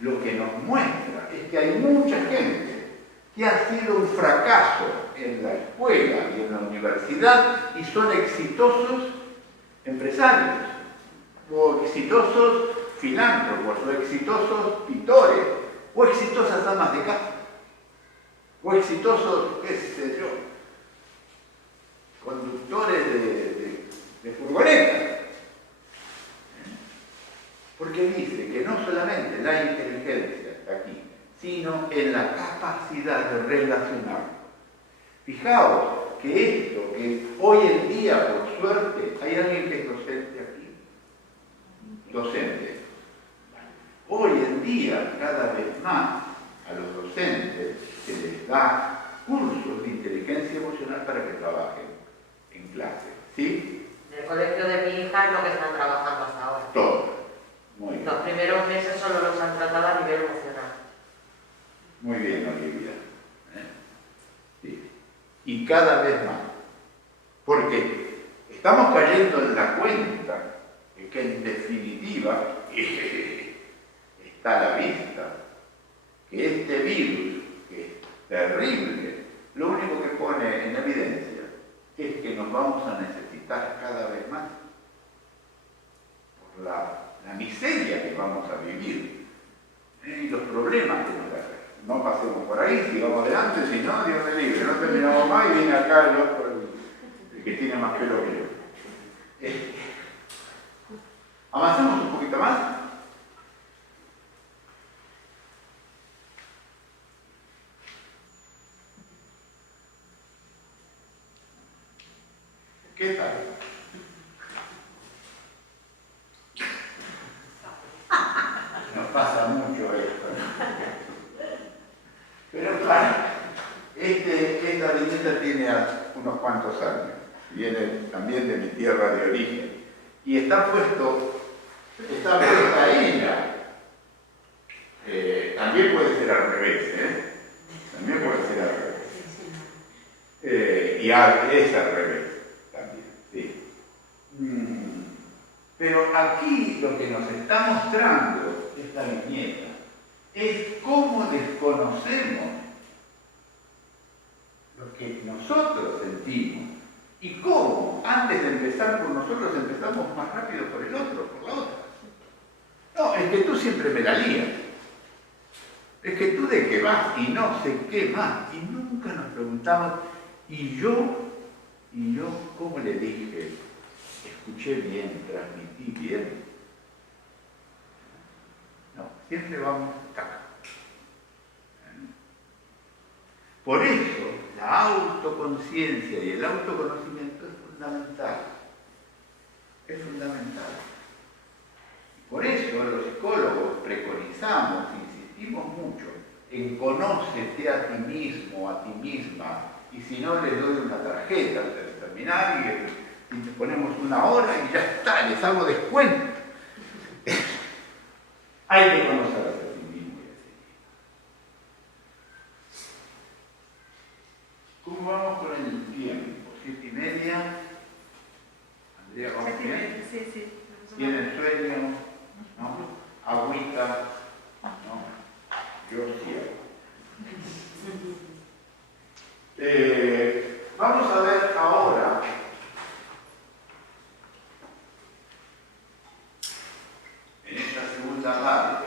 lo que nos muestra es que hay mucha gente que ha sido un fracaso en la escuela y en la universidad y son exitosos empresarios, o exitosos filántropos, o exitosos pintores, o exitosas amas de casa. o exitosos, qué sé yo, conductores de furgonetas. Porque dice que no solamente la inteligencia está aquí, sino en la capacidad de relacionar. Fijaos que esto, que hoy en día, por suerte, hay alguien que es docente aquí. Docente. Hoy en día, cada vez más, a los docentes se les da cursos de inteligencia emocional para que trabajen en clase. ¿Sí? En el colegio de mi hija es lo que están trabajando hasta ahora. Todo. Muy bien. Los primeros meses solo los han tratado a nivel emocional. Muy bien, Olivia. Sí. Y cada vez más. Porque estamos cayendo en la cuenta de que en definitiva está a la vista que este virus, que es terrible, lo único que pone en evidencia es que nos vamos a necesitar cada vez más por la miseria que vamos a vivir y los problemas que nos da. No pasemos por ahí, sigamos adelante, si no, Dios me libre, no terminamos más y viene acá el otro, el que tiene más pelo que yo. Avancemos un poquito más. ¿Qué tal? Nos pasa mucho esto. Pero claro, esta viñeta tiene unos cuantos años. Viene también de mi tierra de origen. Y está puesta ella. También puede ser al revés, También puede ser al revés. Y es al revés también, sí. Pero aquí lo que nos está mostrando esta viñeta es cómo desconocemos lo que nosotros sentimos y cómo, antes de empezar por nosotros, empezamos más rápido por el otro, por la otra. No, es que tú siempre me la lías. Es que tú de qué vas y no sé qué más. Y nunca nos preguntamos, ¿y yo cómo le dije? Escuché bien, transmití bien. No, siempre vamos acá. Por eso, la autoconciencia y el autoconocimiento es fundamental. Es fundamental. Por eso los psicólogos preconizamos, insistimos mucho, en conócete a ti mismo, a ti misma, y si no les doy una tarjeta al terminar y te ponemos una hora y ya está, les hago descuento. Hay que conocerse a sí mismo y a sí mismo. ¿Cómo vamos con el tiempo? 7:30. Andrea, ¿vamos bien? Sí. ¿Tienen sueño? ¿No? ¿Agüita? ¿No? Yo sí hago. Vamos a ver ahora en esta segunda parte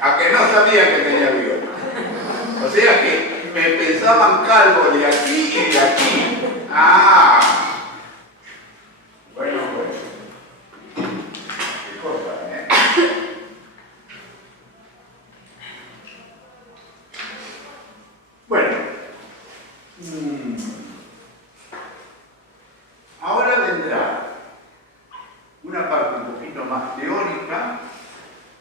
a que no sabía que tenía bigote. O sea que me pensaban calvo de aquí y de aquí. Bueno. Qué cosa, Bueno. Ahora vendrá una parte un poquito más teórica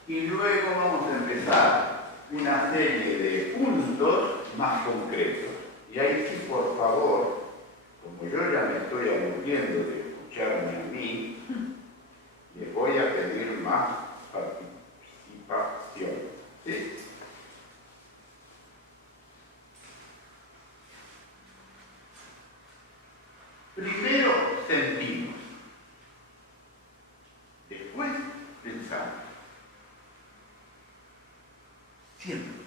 y luego vamos a empezar una serie de puntos más concretos. Y ahí sí, por favor, como yo ya me estoy aburriendo de escucharme a mí, les voy a pedir más participación. ¿Sí? Primero sentimos, después pensamos. Siempre.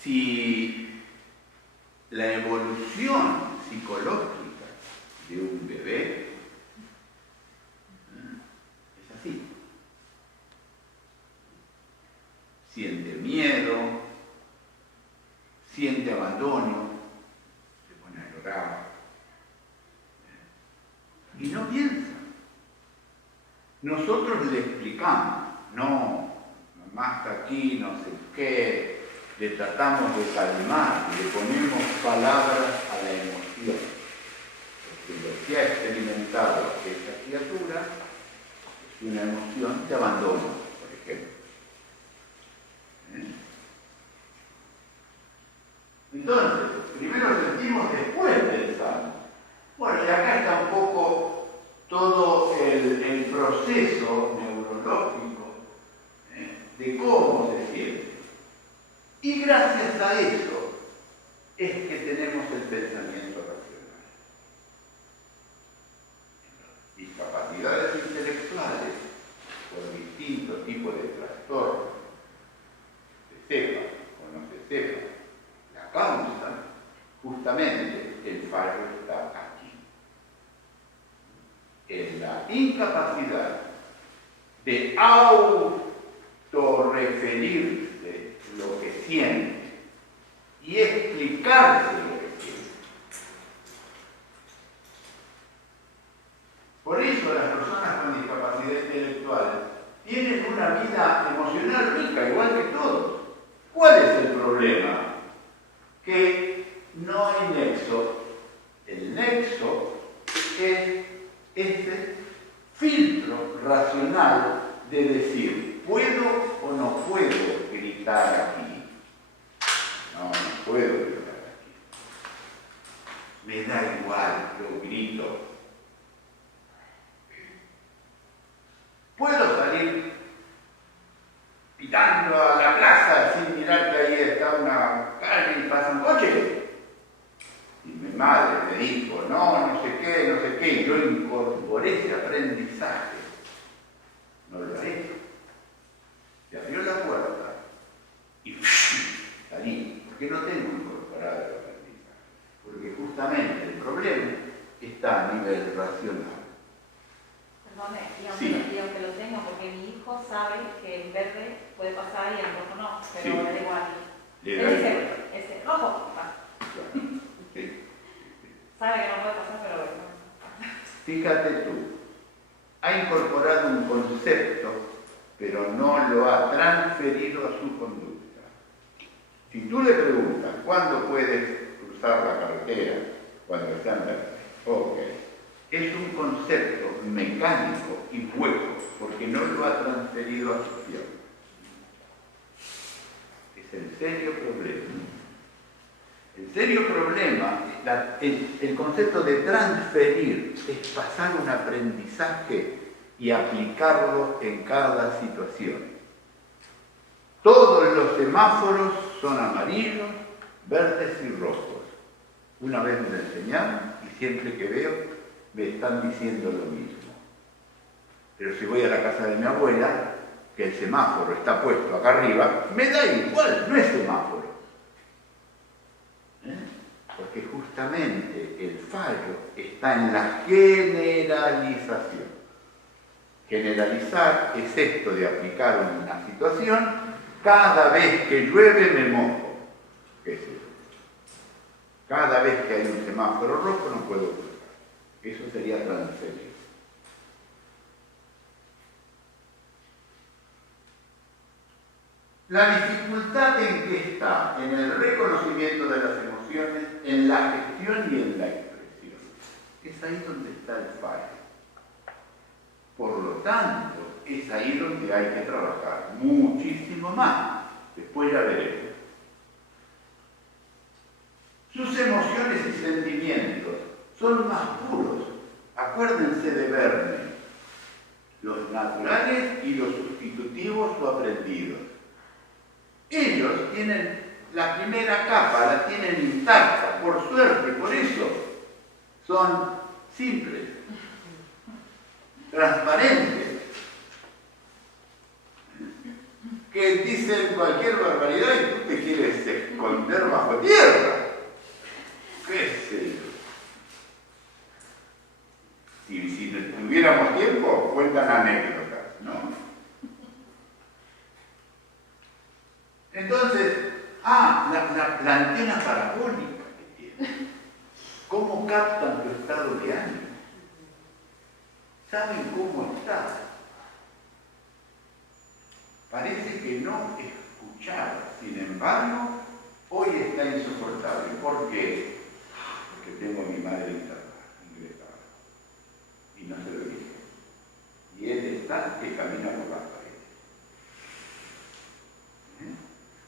Si la evolución psicológica de un bebé nosotros le explicamos, no, mamá está aquí, no sé qué, le tratamos de calmar, le ponemos palabras a la emoción. Porque lo que ha experimentado esa criatura es una emoción de abandono, por ejemplo. Entonces, primero sentimos, después pensamos. Bueno, y acá está un poco todo el proceso neurológico de cómo se siente. Y gracias a eso es que tenemos el pensamiento racional. Discapacidades intelectuales por distintos tipos de trastornos, se sepa o no se sepa, la causa, justamente el fallo está aquí. En la incapacidad de autorreferirse lo que siente y explicarse lo que siente. Por eso las personas con discapacidad intelectual tienen una vida emocional rica, igual que todos. ¿Cuál es el problema? Que no hay nexo. El nexo es ese filtro racional de decir, ¿puedo o no puedo gritar aquí? No, no puedo gritar aquí. Me da igual, yo grito. ¿Puedo salir pitando a la plaza sin mirar que ahí está una calle y pasa un coche? Y mi madre me dijo, no sé qué, y yo incorporé ese aprendizaje. No lo haré. Se abrió la puerta y salí, porque no tengo incorporado el aprendizaje. Porque justamente el problema está a nivel racional. Perdone, Sí. y aunque lo tenga, porque mi hijo sabe que el verde puede pasar y el rojo no, pero Sí. le da igual. Le Él da dice, igual. ese rojo pasa. Sí. Sabe que no puede pasar, pero bueno. Fíjate tú, ha incorporado un concepto, pero no lo ha transferido a su conducta. Si tú le preguntas, ¿cuándo puedes cruzar la carretera? Cuando está en verde. Ok. Es un concepto mecánico y hueco, porque no lo ha transferido a su pierna. Es el serio problema. El serio problema, el concepto de transferir, es pasar un aprendizaje y aplicarlo en cada situación. Todos los semáforos son amarillos, verdes y rojos. Una vez me lo enseñaron y siempre que veo me están diciendo lo mismo. Pero si voy a la casa de mi abuela, que el semáforo está puesto acá arriba, me da igual, no es semáforo. Porque justamente el fallo está en la generalización. Generalizar es esto de aplicar una situación, cada vez que llueve me mojo. ¿Qué es eso? Cada vez que hay un semáforo rojo no puedo cruzar. Eso sería transferir. La dificultad en qué está, en el reconocimiento de las emociones, en la gestión y en la expresión. Es ahí donde está el fallo. Por lo tanto, es ahí donde hay que trabajar muchísimo más. Después ya veremos. Sus emociones y sentimientos son más puros. Acuérdense de Verne. Los naturales y los sustitutivos o aprendidos. Ellos tienen la primera capa, la tienen intacta, por suerte, por eso son simples, transparentes, que dicen cualquier barbaridad y tú te quieres esconder bajo tierra. ¿Qué sé yo? Si tuviéramos tiempo, cuentan anécdotas, ¿no? Entonces, la antena parabólica que tiene. ¿Cómo captan tu estado de ánimo? ¿Saben cómo estás? parece que no escuchaba. Sin embargo, hoy está insoportable. ¿Por qué? Porque tengo a mi madre ingresada. Y no se lo dije. Y él está que camina por las paredes.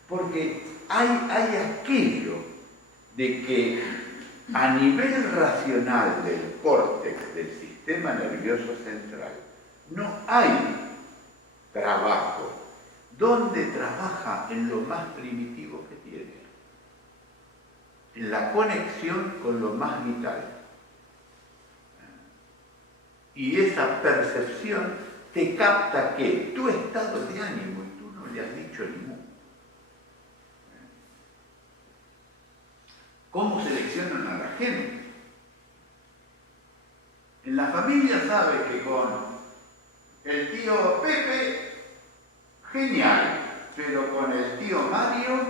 Porque hay aquello de que a nivel racional del córtex del sistema nervioso central no hay trabajo. ¿Dónde trabaja? En lo más primitivo que tiene, en la conexión con lo más vital. Y esa percepción te capta que tu estado de ánimo, y tú no le has dicho ninguno. ¿Cómo seleccionan a la gente? En la familia sabe que con el tío Pepe, genial, pero con el tío Mario,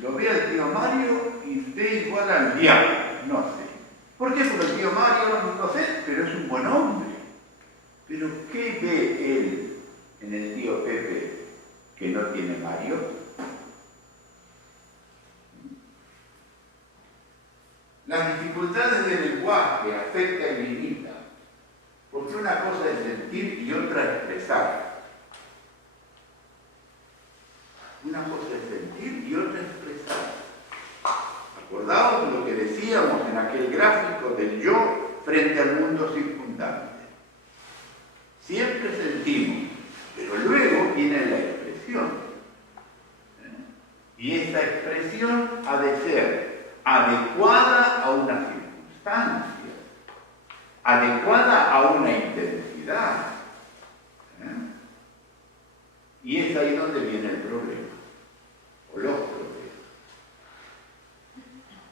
lo ve al tío Mario y ve igual al diablo, no sé. ¿Por qué? Porque el tío Mario, no sé, pero es un buen hombre. Pero ¿qué ve él en el tío Pepe que no tiene Mario? Las dificultades del lenguaje afectan y limitan, porque una cosa es sentir y otra es expresar. Una cosa es sentir y otra es expresar. Acordaos de lo que decíamos en aquel gráfico del yo frente al mundo circundante. Siempre sentimos, pero luego viene la expresión. Y esta expresión ha de ser adecuada a una circunstancia, adecuada a una intensidad. Y es ahí donde viene el problema, o los problemas.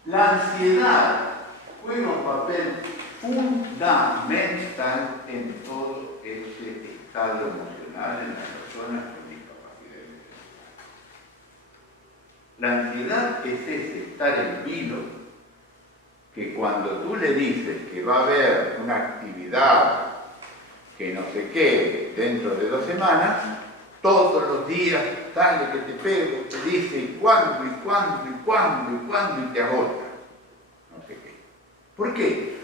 La ansiedad juega un papel fundamental en todo ese estado emocional en las personas con discapacidad intelectual. La ansiedad es ese estar en vilo que cuando tú le dices que va a haber una actividad que no sé qué dentro de 2 semanas, todos los días, dale que te pego, te dice y cuándo, y cuándo, y cuándo, y cuándo, y te agota. No sé qué. ¿Por qué?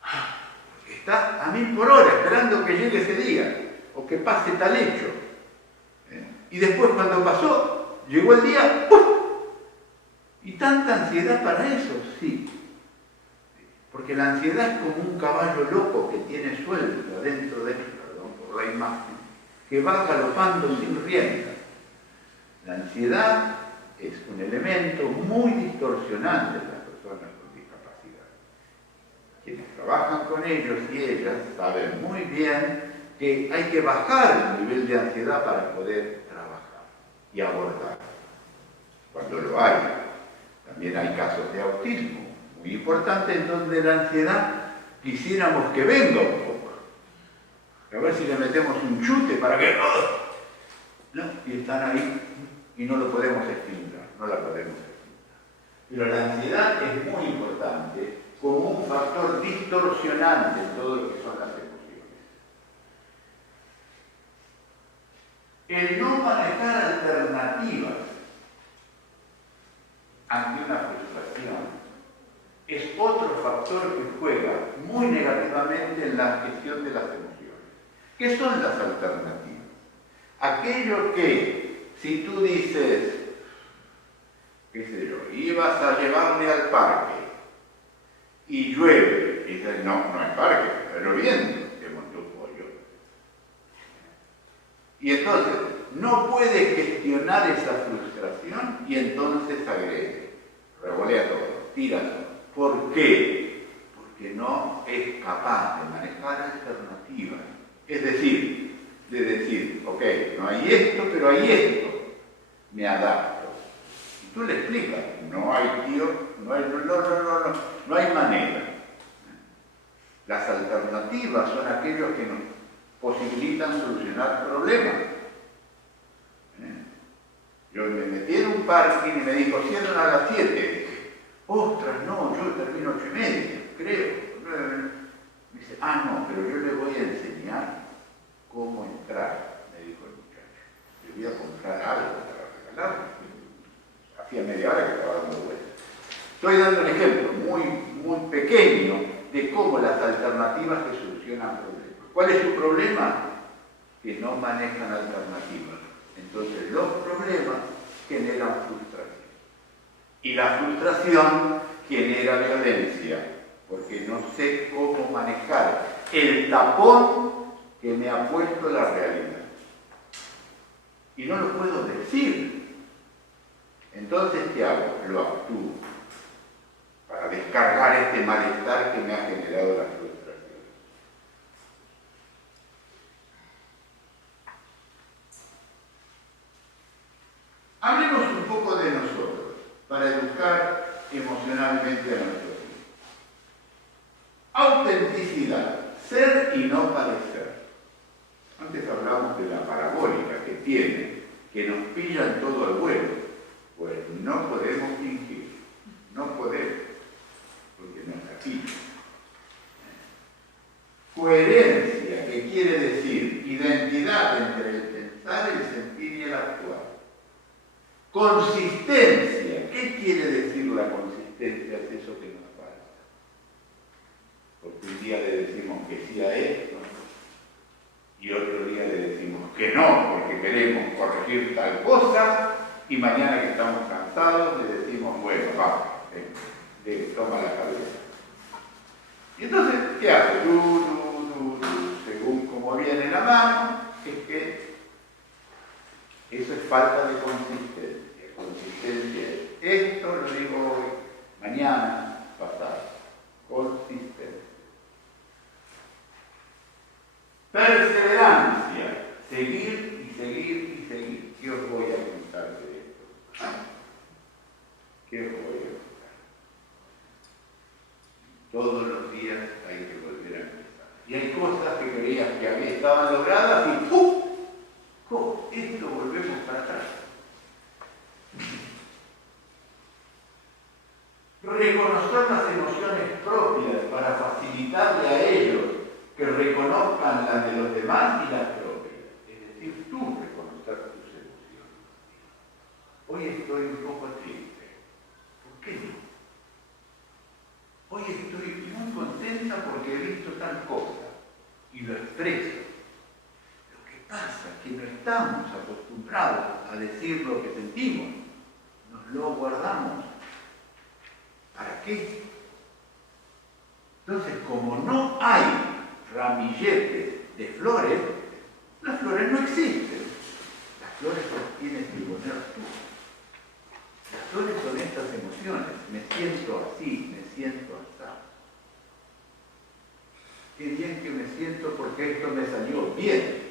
Porque está a 1000 por hora esperando que llegue ese día, o que pase tal hecho. Y después cuando pasó, llegó el día, ¡pum! ¿Y tanta ansiedad para eso? Sí. Porque la ansiedad es como un caballo loco que tiene suelto adentro de él, perdón por la imagen, que va galopando sin rienda. La ansiedad es un elemento muy distorsionante de las personas con discapacidad. Quienes trabajan con ellos y ellas saben muy bien que hay que bajar el nivel de ansiedad para poder trabajar y abordar. Cuando lo hay. También hay casos de autismo muy importantes en donde la ansiedad quisiéramos que venga un poco. A ver si le metemos un chute para que... No, y están ahí y no lo podemos extinguir, no la podemos extinguir. Pero la ansiedad es muy importante como un factor distorsionante en todo lo que son las emociones. El no manejar alternativas ante una frustración es otro factor que juega muy negativamente en la gestión de las emociones. ¿Qué son las alternativas? Aquello que, si tú dices, qué sé yo, ibas a llevarme al parque y llueve, y dices, no hay parque, está lloviendo, te montó un pollo. Y entonces, no puedes gestionar esa frustración y entonces agrede, revolea todo, tira todo. ¿Por qué? Porque no es capaz de manejar alternativas. Es decir, de decir, ok, no hay esto, pero hay esto. Me adapto. Y tú le explicas, no hay tío, no hay manera. Las alternativas son aquellos que nos posibilitan solucionar problemas. Yo me metí en un parque y me dijo, cierran a las 7. Dije, ostras, no, yo termino 8:30, creo. Me dice, no, pero yo le voy a enseñar cómo entrar. como las alternativas que solucionan problemas. ¿Cuál es su problema? Que no manejan alternativas. Entonces los problemas generan frustración. Y la frustración genera violencia, porque no sé cómo manejar el tapón que me ha puesto la realidad. Y no lo puedo decir. Entonces, ¿qué hago? Lo actúo para descargar este malestar que me ha generado la frustración. Hablemos un poco de nosotros, para educar emocionalmente a nuestros hijos. Autenticidad, ser y no parecer. Antes hablamos de la parabólica que tiene, que nos pilla en todo el vuelo. Pues no podemos fingir, no podemos, porque nos la pilla. Coherencia, que quiere decir identidad entre el pensar, el sentir y el actuar. Consistencia, ¿qué quiere decir la consistencia? Es eso que nos falta. Porque un día le decimos que sí a esto y otro día le decimos que no, porque queremos corregir tal cosa, y mañana que estamos cansados le decimos, bueno, va, toma la cabeza. Y entonces, ¿qué hace? Según como viene la mano, es que eso es falta de consistencia. Consistencia es esto, lo digo hoy, mañana, pasado. Consistencia. Perseverancia, seguir y seguir y seguir. ¿Qué os voy a contar de esto? ¿Qué os voy a contar? Todos los días hay que volver a empezar. Y hay cosas que creías que estaban logradas y ¡pum! Esto volvemos para atrás. Reconocer las emociones propias para facilitarle a ellos que reconozcan las de los demás y las propias. Es decir, tú reconocer tus emociones. Hoy estoy un poco triste. ¿Por qué no? Hoy estoy muy contenta porque he visto tal cosa y lo expreso. Lo que pasa es que no estamos acostumbrados a decir lo que sentimos. Nos lo guardamos. ¿Para qué? Entonces, como no hay ramilletes de flores, las flores no existen. Las flores las tienes que poner tú. Las flores son estas emociones. Me siento así, me siento así. Qué bien que me siento porque esto me salió bien.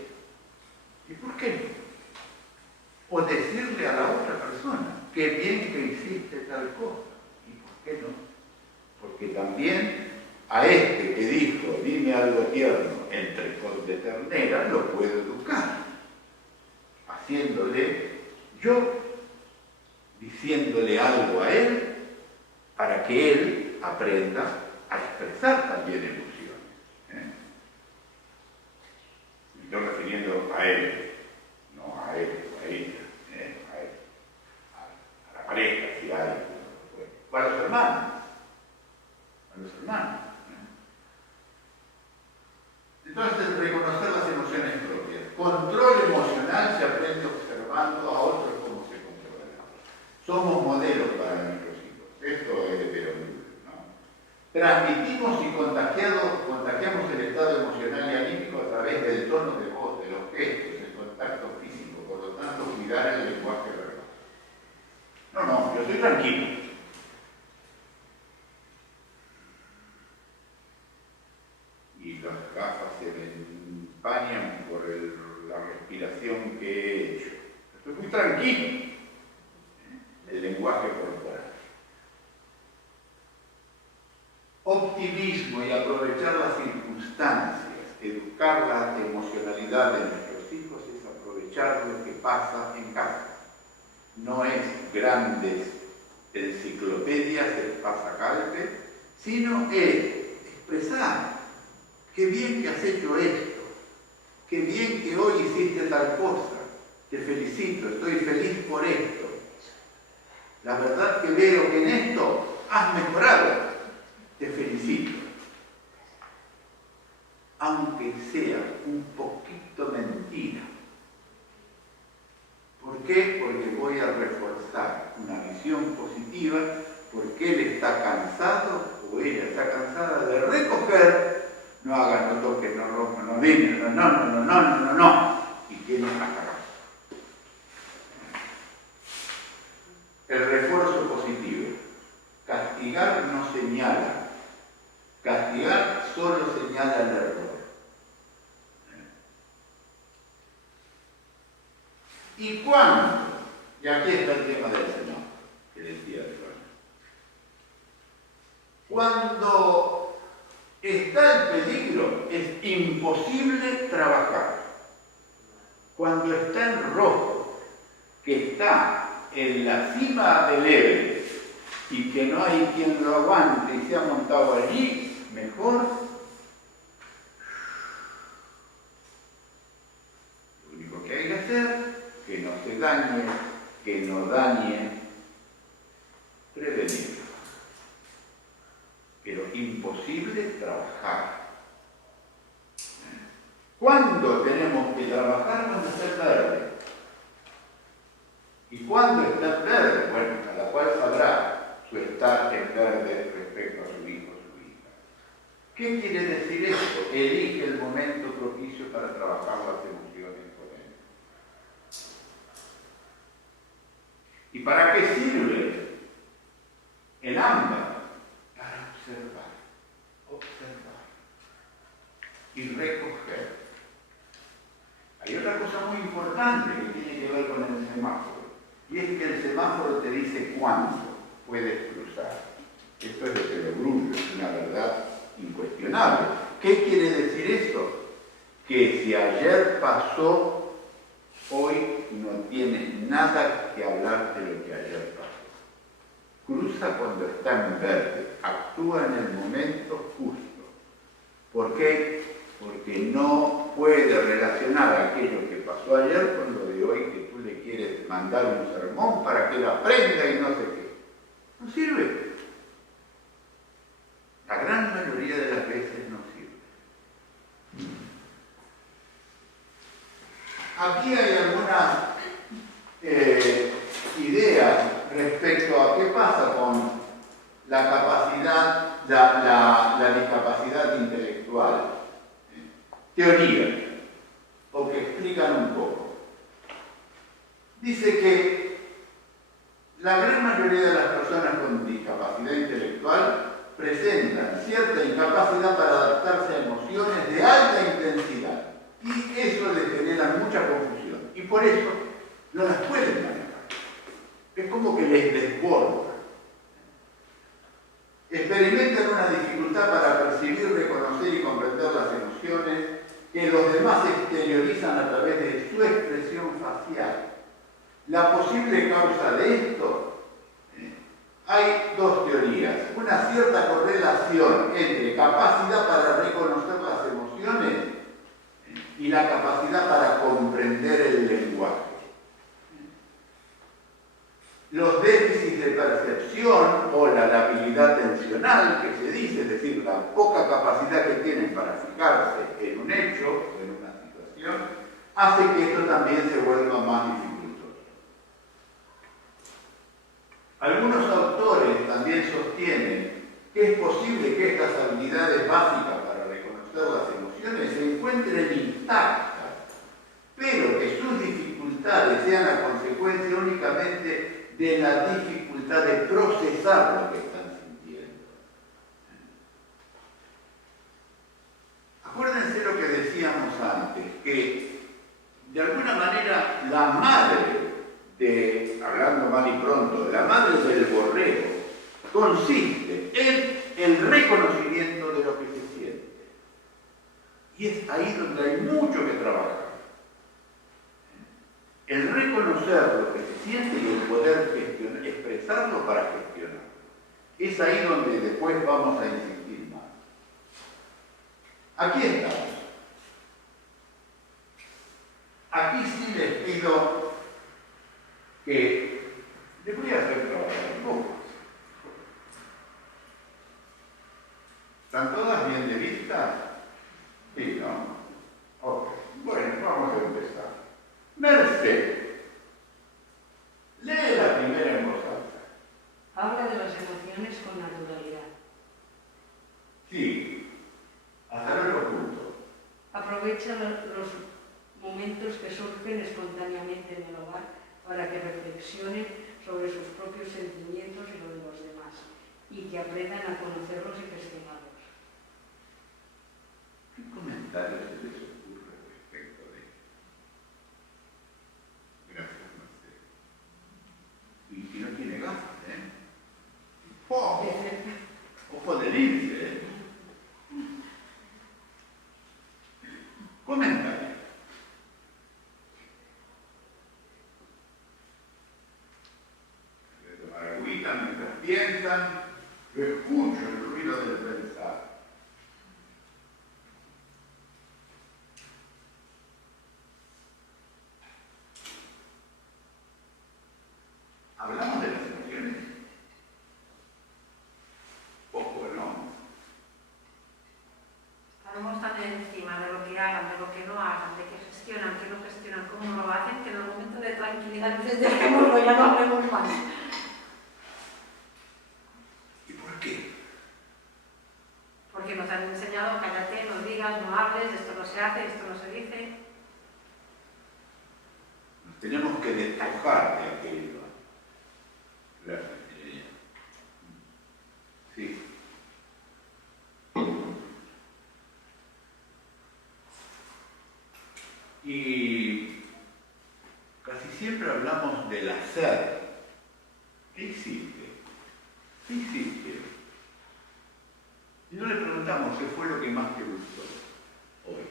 ¿Y por qué no? O decirle a la otra persona, qué bien que hiciste tal cosa. ¿Y por qué no? Porque también a este que dijo, dime algo tierno, entre con de ternera, lo puedo educar. Haciéndole yo, diciéndole algo a él, para que él aprenda a expresar también emociones. Me estoy refiriendo a él, no a él, a ella, a él, a la pareja, si hay, o a los hermanos. A los hermanos. Entonces, reconocer las emociones propias. Control emocional se aprende observando a otros cómo se controlan. Somos modelos para nuestros hijos. Esto es de perogrullo, ¿no? Transmitimos y contagiamos el estado emocional y anímico a través del tono de voz, de los gestos, el contacto físico. Por lo tanto, cuidar el lenguaje verbal. No, yo soy tranquilo. Y las gafas se me empañan por la respiración que he hecho. Estoy muy tranquilo. El lenguaje corporal. Optimismo y aprovechar las circunstancias. Educar la emocionalidad de nuestros hijos es aprovechar lo que pasa en casa. No es grandes enciclopedias del pasacalpe, sino es expresar. Qué bien que has hecho esto. Qué bien que hoy hiciste tal cosa. Te felicito, estoy feliz por esto. La verdad que veo que en esto has mejorado. Te felicito. sea un poquito mentira. ¿Por qué? Porque voy a reforzar una visión positiva, porque él está cansado o ella está cansada de recoger, no hagan, no toquen, no rompan, no digan, no, y quieren atacar. El refuerzo positivo. Castigar no señala. Castigar solo señala el error. ¿Y cuándo? Y aquí está el tema del Señor, que decía de cuando está el peligro, es imposible trabajar. Cuando está en rojo, que está en la cima del Everest y que no hay quien lo aguante y se ha montado allí, mejor. Lo único que hay que hacer, que no se dañe, que no dañe, prevenir. Pero imposible trabajar. ¿Cuándo tenemos que trabajar? Cuando está verde. ¿Y cuándo está en verde? Bueno, cada cual sabrá su estar en verde respecto a su hijo o su hija. ¿Qué quiere decir esto? Elige el momento propicio para trabajar las emociones con él. ¿Y para qué sirve el ámbar? Para observar y recoger. Hay otra cosa muy importante que tiene que ver con el semáforo. Y es que el semáforo te dice cuándo puedes cruzar. Esto es de perogrullo, es una verdad incuestionable. ¿Qué quiere decir esto? Que si ayer pasó, hoy no tienes nada que hablar de lo que ayer pasó. Cruza cuando está en verde, actúa en el momento justo. ¿Por qué? Porque no puede relacionar aquello que pasó ayer con lo de hoy, que tú le quieres mandar un sermón para que él aprenda y no sé qué. No sirve. La gran mayoría de las veces no sirve. Aquí hay algunas ideas respecto a qué pasa con la capacidad, la discapacidad intelectual. Teorías, o que explican un poco. Dice que la gran mayoría de las personas con discapacidad intelectual presentan cierta incapacidad para adaptarse a emociones de alta intensidad y eso les genera mucha confusión y por eso no las pueden manejar. Es como que les desborda. Experimentan una dificultad para percibir, reconocer y comprender las emociones que los demás exteriorizan a través de su expresión facial. La posible causa de esto, hay dos teorías. Una cierta correlación entre capacidad para reconocer las emociones y la capacidad para comprender el lenguaje. Los déficits de percepción o la labilidad atencional que se dice, es decir, la poca capacidad que tienen para fijarse en un hecho o en una situación, hace que esto también se vuelva más dificultoso. Algunos autores también sostienen que es posible que estas habilidades básicas para reconocer las emociones se encuentren intactas, pero que sus dificultades sean a consecuencia únicamente de la dificultad de procesar lo que están sintiendo. Acuérdense lo que decíamos antes, que de alguna manera la madre hablando mal y pronto, la madre del borrego consiste en el reconocimiento de lo que se siente. Y es ahí donde hay mucho que trabajar. El reconocer lo que se siente y el poder expresarlo para gestionarlo. Es ahí donde después vamos a insistir más. Aquí estamos. Aquí sí les pido que les voy a hacer trabajar un poco. ¿Están todas bien de vista? Sí, ¿no? Merced, lee la primera en voz alta. Habla de las emociones con naturalidad. Sí, hasta el otro punto. Aprovecha los momentos que surgen espontáneamente en el hogar para que reflexionen sobre sus propios sentimientos y los de los demás, y que aprendan a conocerlos y gestionarlos. ¿Qué comentarios se les ocurre respecto de esto? Gracias, Mercedes. Y no tiene gafas, ¿eh? ¡Oh! Ojo de lince, ¿eh? Comentarios. De tomar agüita mientras piensan, yo escucho el ruido del pensar. Hablamos de las emociones. Poco, ¿no? Estamos tan encima de lo que hagan, de lo que no hagan, de que gestionan, que no gestionan, cómo no lo hacen, que en el momento de tranquilidad dices, dejémoslo, ya no hablemos más. ¿Y por qué? Porque nos han enseñado, cállate, no digas, no hables, esto no se hace, esto no se dice. Nos tenemos que despojar de aquello. Sí. Y casi siempre hablamos del hacer. ¿Qué hiciste? ¿Qué hiciste? Y no le preguntamos qué fue lo que más te gustó hoy.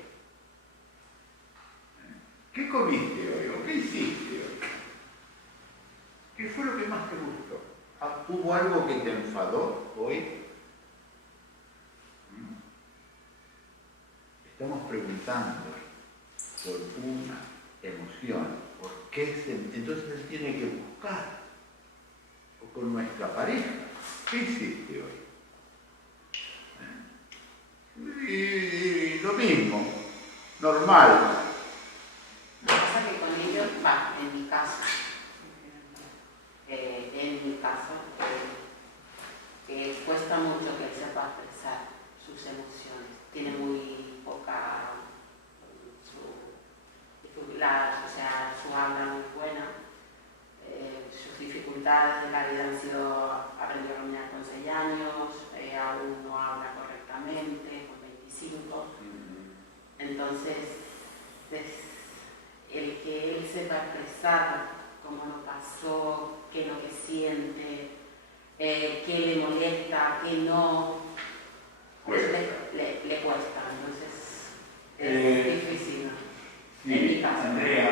¿Qué comiste hoy? ¿O qué hiciste hoy? ¿Qué fue lo que más te gustó? ¿Hubo algo que te enfadó hoy? Estamos preguntando por una emoción, por qué entonces él tiene que buscar, o con nuestra pareja, ¿qué hiciste hoy? Y lo mismo, normal. Lo que pasa es que con ellos, en mi caso, cuesta mucho que él sepa expresar sus emociones. Tiene muy poca, su habla muy buena. Sus dificultades de la vida han sido aprender a caminar con 6 años, aún no habla correctamente, con 25. Entonces, el que él sepa expresar cómo lo pasó, qué es lo que siente, qué le molesta, qué no, pues le cuesta. Entonces, es difícil. Sí, en mi caso. Andrea,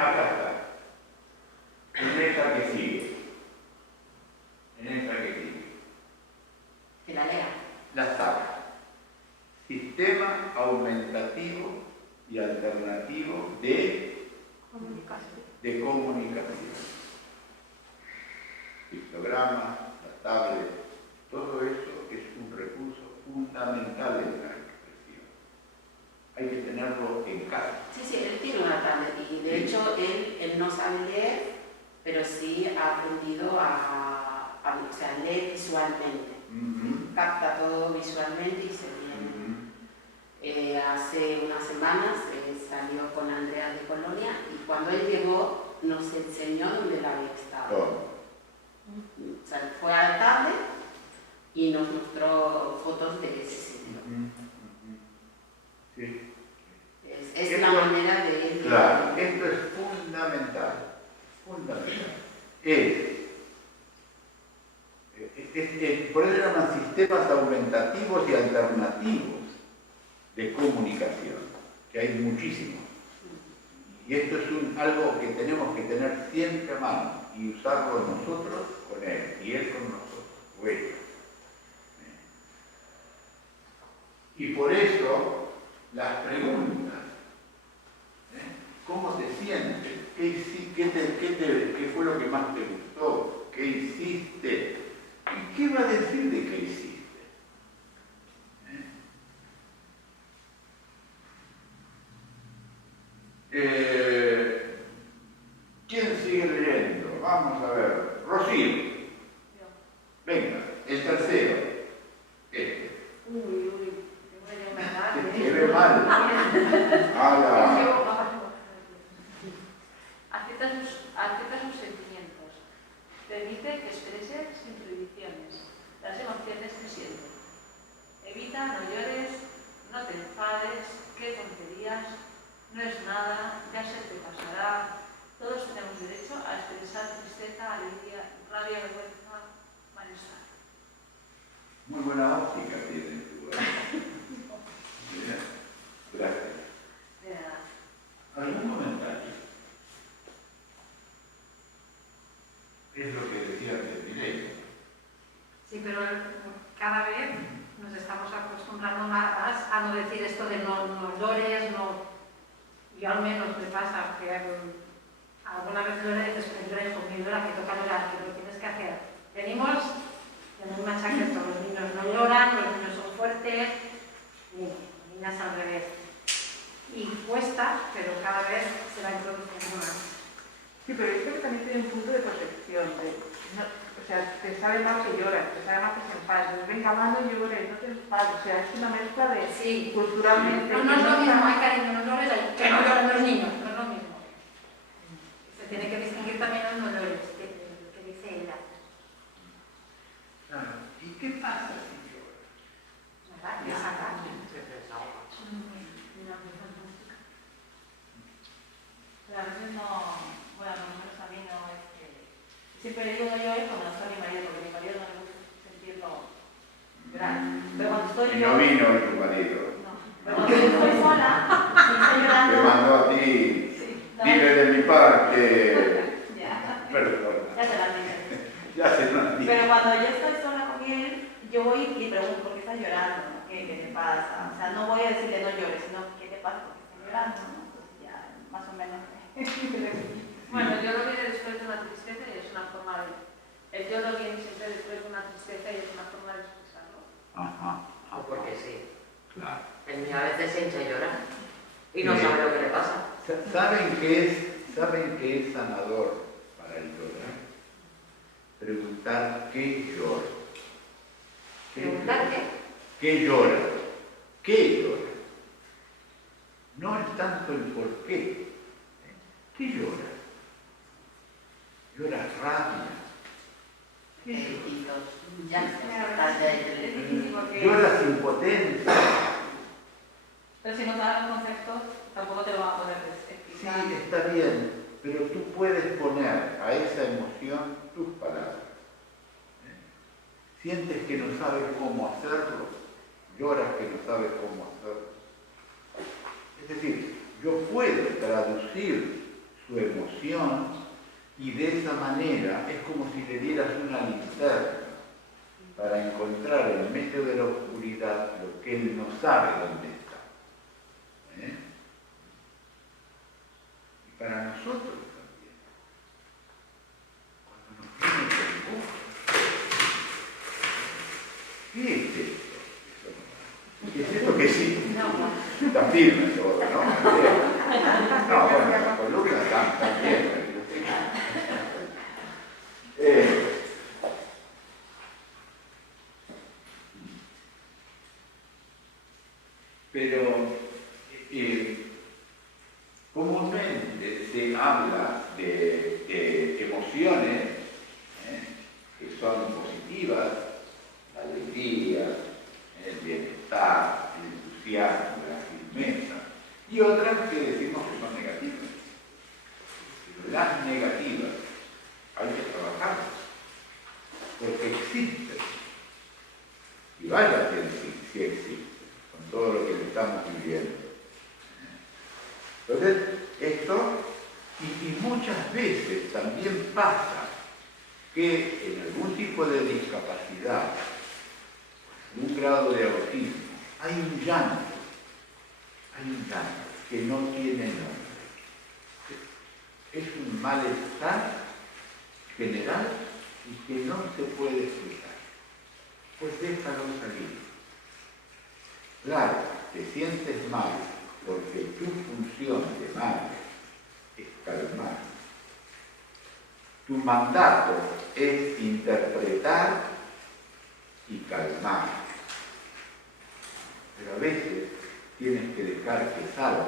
acá está. En esta que sigue. Que la lea. La saca. Sistema aumentativo y alternativo de comunicación. Pictogramas, la tablet, todo eso es un recurso fundamental en la expresión. Hay que tenerlo en casa. Sí, él tiene una tablet y de hecho él no sabe leer, pero sí ha aprendido o sea, lee visualmente. Capta todo visualmente y se viene. Hace unas semanas salió con Andrea de Colonia y cuando él llegó nos enseñó dónde la había estado. O sea, fue a la tablet y nos mostró fotos de ese sitio. Sí. Es la manera de él. Claro, esto es fundamental. Fundamental. Por eso llaman sistemas aumentativos y alternativos de comunicación, que hay muchísimos. Y esto es algo que tenemos que tener siempre a mano y usarlo nosotros con él y él con nosotros, o ella. Y por eso las preguntas, ¿cómo te sientes? ¿Qué fue lo que más te gustó? ¿Qué hiciste? ¿Y qué va a decir de qué hiciste? bonita, no llores, no te enfades, qué tonterías, no es nada, ya se te pasará. Todos tenemos derecho a expresar tristeza, alegría, rabia, vergüenza, malestar. Muy buena óptica tienes tú. Bien, gracias. De verdad. ¿Algún comentario? Es lo que decía antes Mireia. Sí, pero cada vez nos estamos acostumbrando más a no decir esto de no llores, no... Yo al menos me pasa que alguna vez lloré y después lloré con mi llora, que toca llorar, que lo tienes que hacer. Venimos de un machaque, todos los niños no lloran, los niños son fuertes, y las niñas al revés. Y cuesta, pero cada vez se va introduciendo más. Sí, pero yo creo que también tiene un punto de protección. O sea, te sabe mal que lloras, te sabe mal que se enfades. Venga, va, no llores, no te enfades. O sea, es una mezcla de Sí. culturalmente. No es lo mismo, hay cariño, no llores, que no lloran los niños, no es lo mismo. Se tiene que distinguir también los no llores, que dice ella. Claro. ¿Y qué pasa si lloras? Nada, ya saca. Pero a veces no, bueno, por lo menos a mí no es que... Siempre digo no llores cuando no está mi marido, porque a mi marido no le gusta sentirlo llorar. Pero cuando estoy Y yo... no vino hoy tu marido. No, pero cuando yo estoy sola, si estoy Te llorando... mando a ti. Sí, no, Vive de mi parte. ya, Perdón. ya se la dije. Ya se lo han dicho. Pero cuando yo estoy sola con él, yo voy y pregunto por qué estás llorando, ¿no? ¿Qué te pasa? O sea, no voy a decirle no llores, sino qué te pasa porque estás llorando, ¿no? Entonces ya, más o menos. Bueno, yo lo viene después de una tristeza y es una forma de... El yo lo viene siempre después de una tristeza y es una forma de expresarlo. Ajá. O porque sí. Claro. El niño a veces se hincha y llora. Y no Sí. sabe lo que le pasa. ¿Saben qué es sanador para el llorar? Preguntar qué llora. ¿Preguntar qué? ¿Qué llora? ¿Qué llora? No es tanto el por qué. ¿Qué llora? ¿Llora rabia? ¿Qué llora? Ya Es difícil porque... ¿Lloras impotencia? Pero si no sabes los conceptos, tampoco te lo van a poder Sí, explicar. está bien, pero tú puedes poner a esa emoción tus palabras. Sientes que no sabes cómo hacerlo, lloras que no sabes cómo hacerlo. Es decir, yo puedo traducir su emoción y de esa manera es como si le dieras una linterna para encontrar en medio de la oscuridad lo que él no sabe dónde está. Y para nosotros también, cuando nos viene el dibujo, ¿qué es esto? ¿Qué es esto que sí? Está firme todo, ¿no? No, bueno, la columna está bien. Pero comúnmente se habla de emociones que son positivas, la alegría, el bienestar, el entusiasmo, la firmeza, y otras que decimos que son negativas. Pero las negativas hay que trabajarlas, porque existen. Y vaya que sí existen, con todo lo que estamos viviendo. Entonces, esto, y muchas veces también pasa que en algún tipo de discapacidad, en un grado de autismo, hay un llanto que no tiene nombre. Es un malestar general y que no se puede explicar. Pues déjalo salir. Claro, te sientes mal porque tu función de madre es calmar. Tu mandato es interpretar y calmar. Pero a veces tienes que dejar que salga,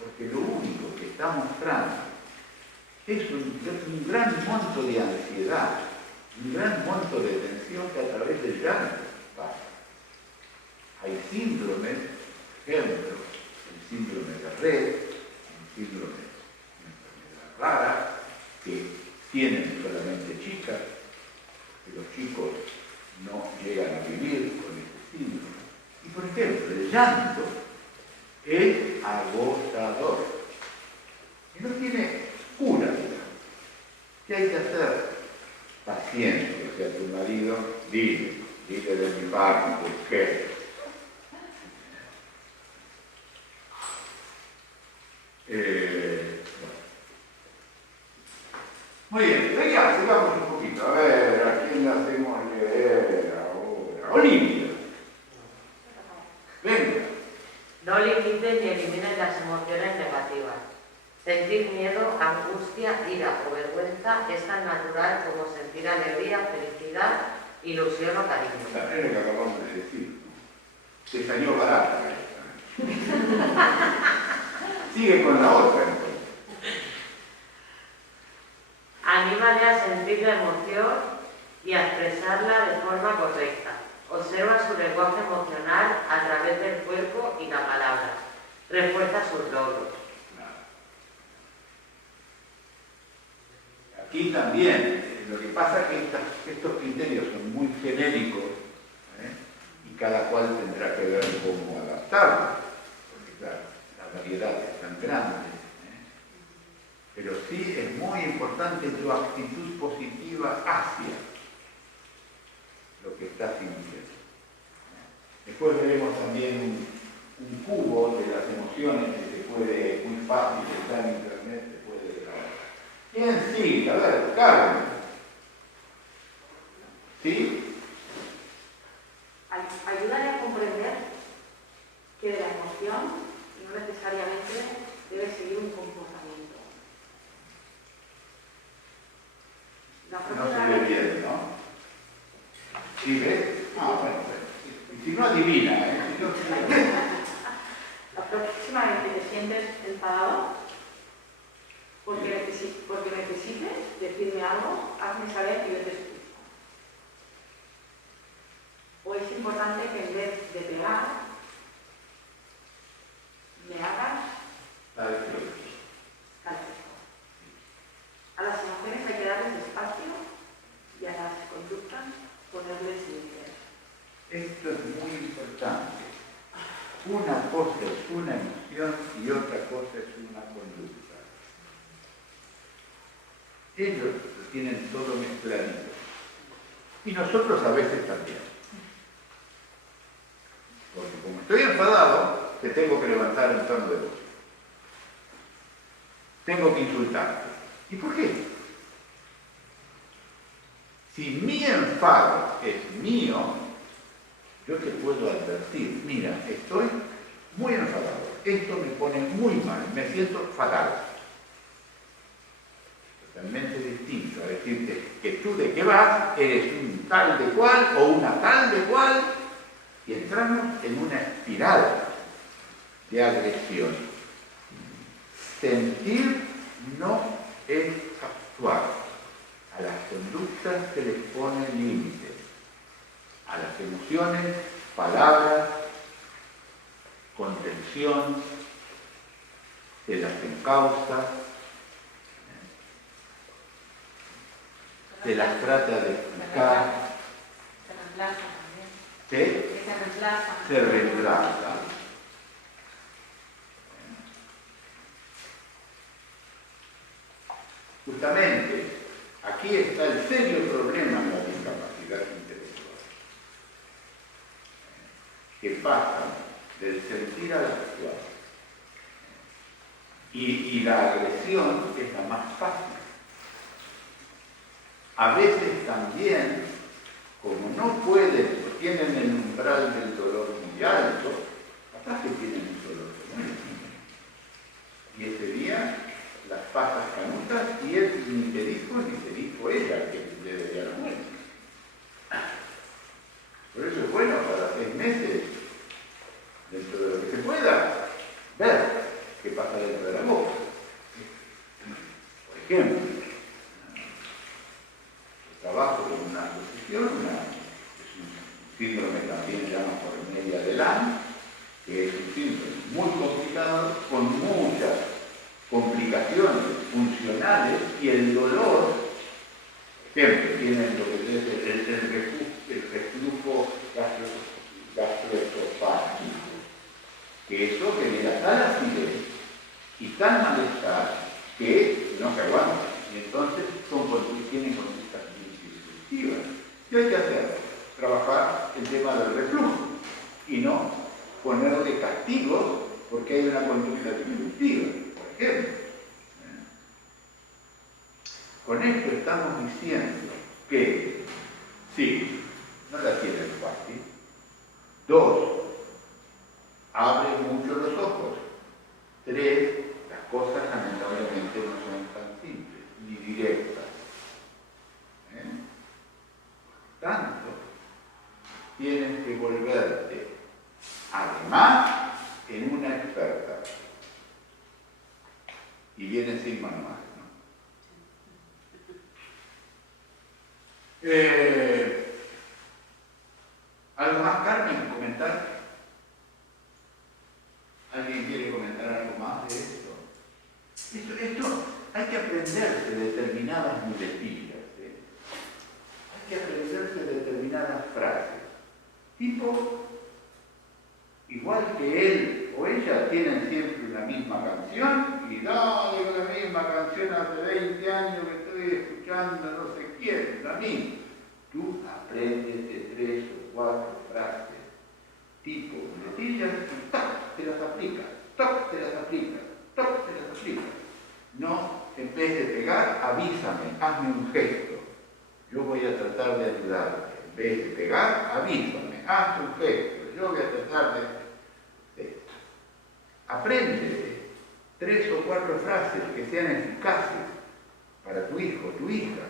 porque lo único que está mostrando es un gran monto de ansiedad, un gran monto de tensión que a través del llanto pasa. Hay síndromes, por ejemplo, el síndrome de Rett, un síndrome de enfermedad rara, que tienen solamente chicas, que los chicos no llegan a vivir con este síndrome. Y por ejemplo, el llanto es agotador y no tiene cura, digamos. ¿Qué hay que hacer? Paciencia, o sea, tu marido, dile de mi parte, ¿qué? Muy bien, venga, sigamos un poquito. A ver, ¿a quién le hacemos leer ahora? Olivia. Venga. No limites ni elimines las emociones negativas. Sentir miedo, angustia, ira o vergüenza es tan natural como sentir alegría, felicidad, ilusión o cariño. Es lo que acabamos de decir. Se salió barata esta. Sigue con la otra entonces. Anímale a sentir la emoción y a expresarla de forma correcta. Observa su lenguaje emocional a través del cuerpo y la palabra. Refuerza sus logros. Aquí también, lo que pasa es que estos criterios son muy genéricos, y cada cual tendrá que ver cómo adaptarlos, porque claro, la variedad es tan grande. Pero sí es muy importante tu actitud positiva hacia lo que estás sintiendo. Después veremos también un cubo de las emociones que se puede, muy fácil, está en internet, se puede grabar. ¿Quién sigue? A ver, Carmen. ¿Sí? Ayúdale a comprender que de la emoción no necesariamente debe seguir un comportamiento. No se ve bien, ¿no? ¿Sí ves? Ah, bueno, y si no adivina, Si no, La próxima vez que te sientes enfadado, porque necesites decirme algo, hazme saber que yo te escucho. O es importante que en vez de pegar, me hagas caso. A las emociones hay que darles espacio y a las conductas ponerles límites. esto es muy importante. Una cosa es una emoción y otra cosa es una conducta. Ellos lo tienen todo mezcladito. Y nosotros a veces también. Porque como estoy enfadado, te tengo que levantar el tono de voz. Tengo que insultarte. ¿Y por qué? Si mi enfado es mío, yo te puedo advertir, mira, estoy muy enfadado, esto me pone muy mal, me siento fatal. Totalmente distinto a decirte que tú de qué vas, eres un tal de cual o una tal de cual, y entramos en una espiral de agresión. Sentir no es actuar. A las conductas se les pone límites. A las emociones, palabras, contención, se las encausa, se las trata de explicar. Se reemplaza también. ¿Sí? Se reemplaza. Se reemplaza. Justamente, aquí está el serio problema de la discapacidad intelectual, que pasa del sentir al actuar. Y la agresión es la más fácil. A veces también, como no pueden, o tienen el umbral del dolor muy alto, capaz que tienen un dolor tremendo. Y ese día las pasas canutas y él ni te dijo ella que le debía la muerte. Por eso es bueno cada 6 meses, dentro de lo que se pueda, ver qué pasa dentro de la boca. Por ejemplo, trabajo con una asociación, es un síndrome también llama polimelia de Lamm, que es un síndrome muy complicado, con muchas complicaciones funcionales, y el dolor siempre tiene lo que es el reflujo gastroesofágico, que eso genera tal acidez y tal malestar que no se aguanta, y entonces tienen conductas disruptivas. ¿Qué hay que hacer? Trabajar el tema del reflujo y no ponerle castigos porque hay una conducta disruptiva, por ejemplo. Con esto estamos diciendo que, sí, no la tienen fácil. 2, abre mucho los ojos. 3, las cosas lamentablemente no son tan simples ni directas. Tanto, tienes que volverte, además, en una experta. Y viene sin manual, ¿no? ¿Algo más, Carmen? ¿Comentar? ¿Alguien quiere comentar algo más de esto? Esto hay que aprenderse determinadas muletillas, hay que aprenderse determinadas frases. Tipo, igual que él o ella tienen siempre una misma canción, y no, digo la misma canción hace 20 años que estoy escuchando no sé quién, la misma. Tú apréndete 3 o 4 frases, tipo muletillas, y ¡toc! Te las aplicas, ¡toc! Te las aplicas, ¡toc! Te las aplicas. No, en vez de pegar, avísame, hazme un gesto. Yo voy a tratar de ayudarte. En vez de pegar, avísame, haz un gesto. Yo voy a tratar de... Aprende 3 o 4 frases que sean eficaces para tu hijo, tu hija,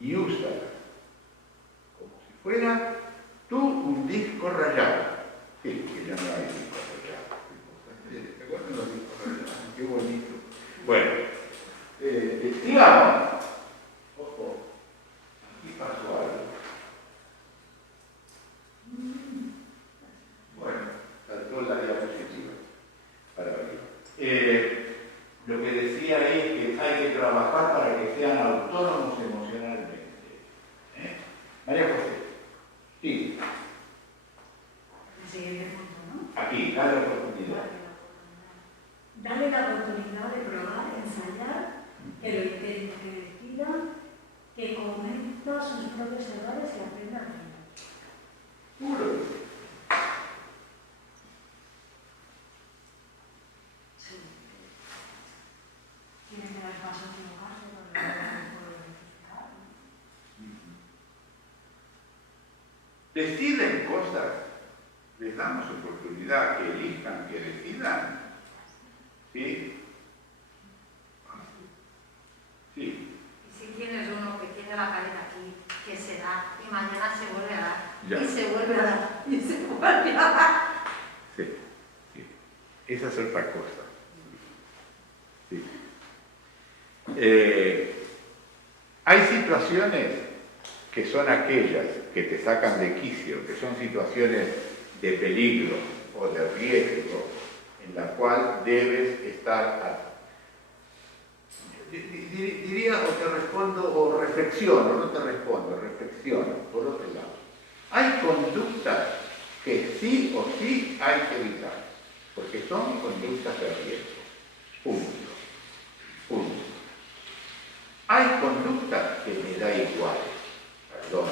y úsalas como si fuera tú un disco rayado. Sí, que ya no hay disco rayado. ¿Te acuerdas de los discos rayados? Qué bonito. Bueno, sigamos. Ojo, aquí pasó algo. Bueno, saltó la diapositiva para ver. Lo que decía es que hay que trabajar para que sean autónomos emocionalmente. María José, sí. El siguiente punto, ¿no? Aquí, dale la oportunidad. Dale la oportunidad de probar, ensayar, que lo intente, que decida, que cometa sus propios errores y aprenda a aprender. Puro. Sí. Tiene que dar paso a equivocarse para poder rectificar. Deciden cosas, les damos oportunidad que elijan, que decidan. ¿Sí? Sí. Y si tienes uno que tiene la pared aquí, que se da, y mañana se vuelve a dar, Ya. y se vuelve a dar, y se vuelve a dar. Sí, sí. Esa es otra cosa. Sí. Hay situaciones que son aquellas que te sacan de quicio, que son situaciones de peligro o de riesgo, en la cual debes estar, diría, o te respondo, o reflexiono, no te respondo, reflexiono, por otro lado. Hay conductas que sí o sí hay que evitar, porque son conductas de riesgo. Punto. Punto. Hay conductas que me da igual, perdón,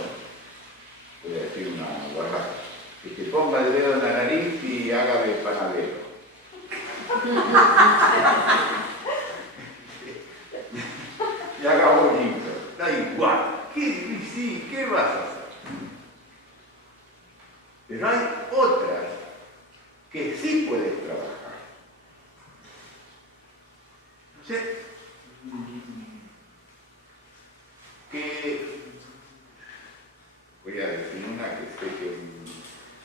voy a decir una guarrada, que te ponga el dedo en la nariz y haga de panadero. Y haga bonito, da igual. ¿Qué vas a hacer? Pero hay otras que sí puedes trabajar. No sé, que voy a decir una que sé que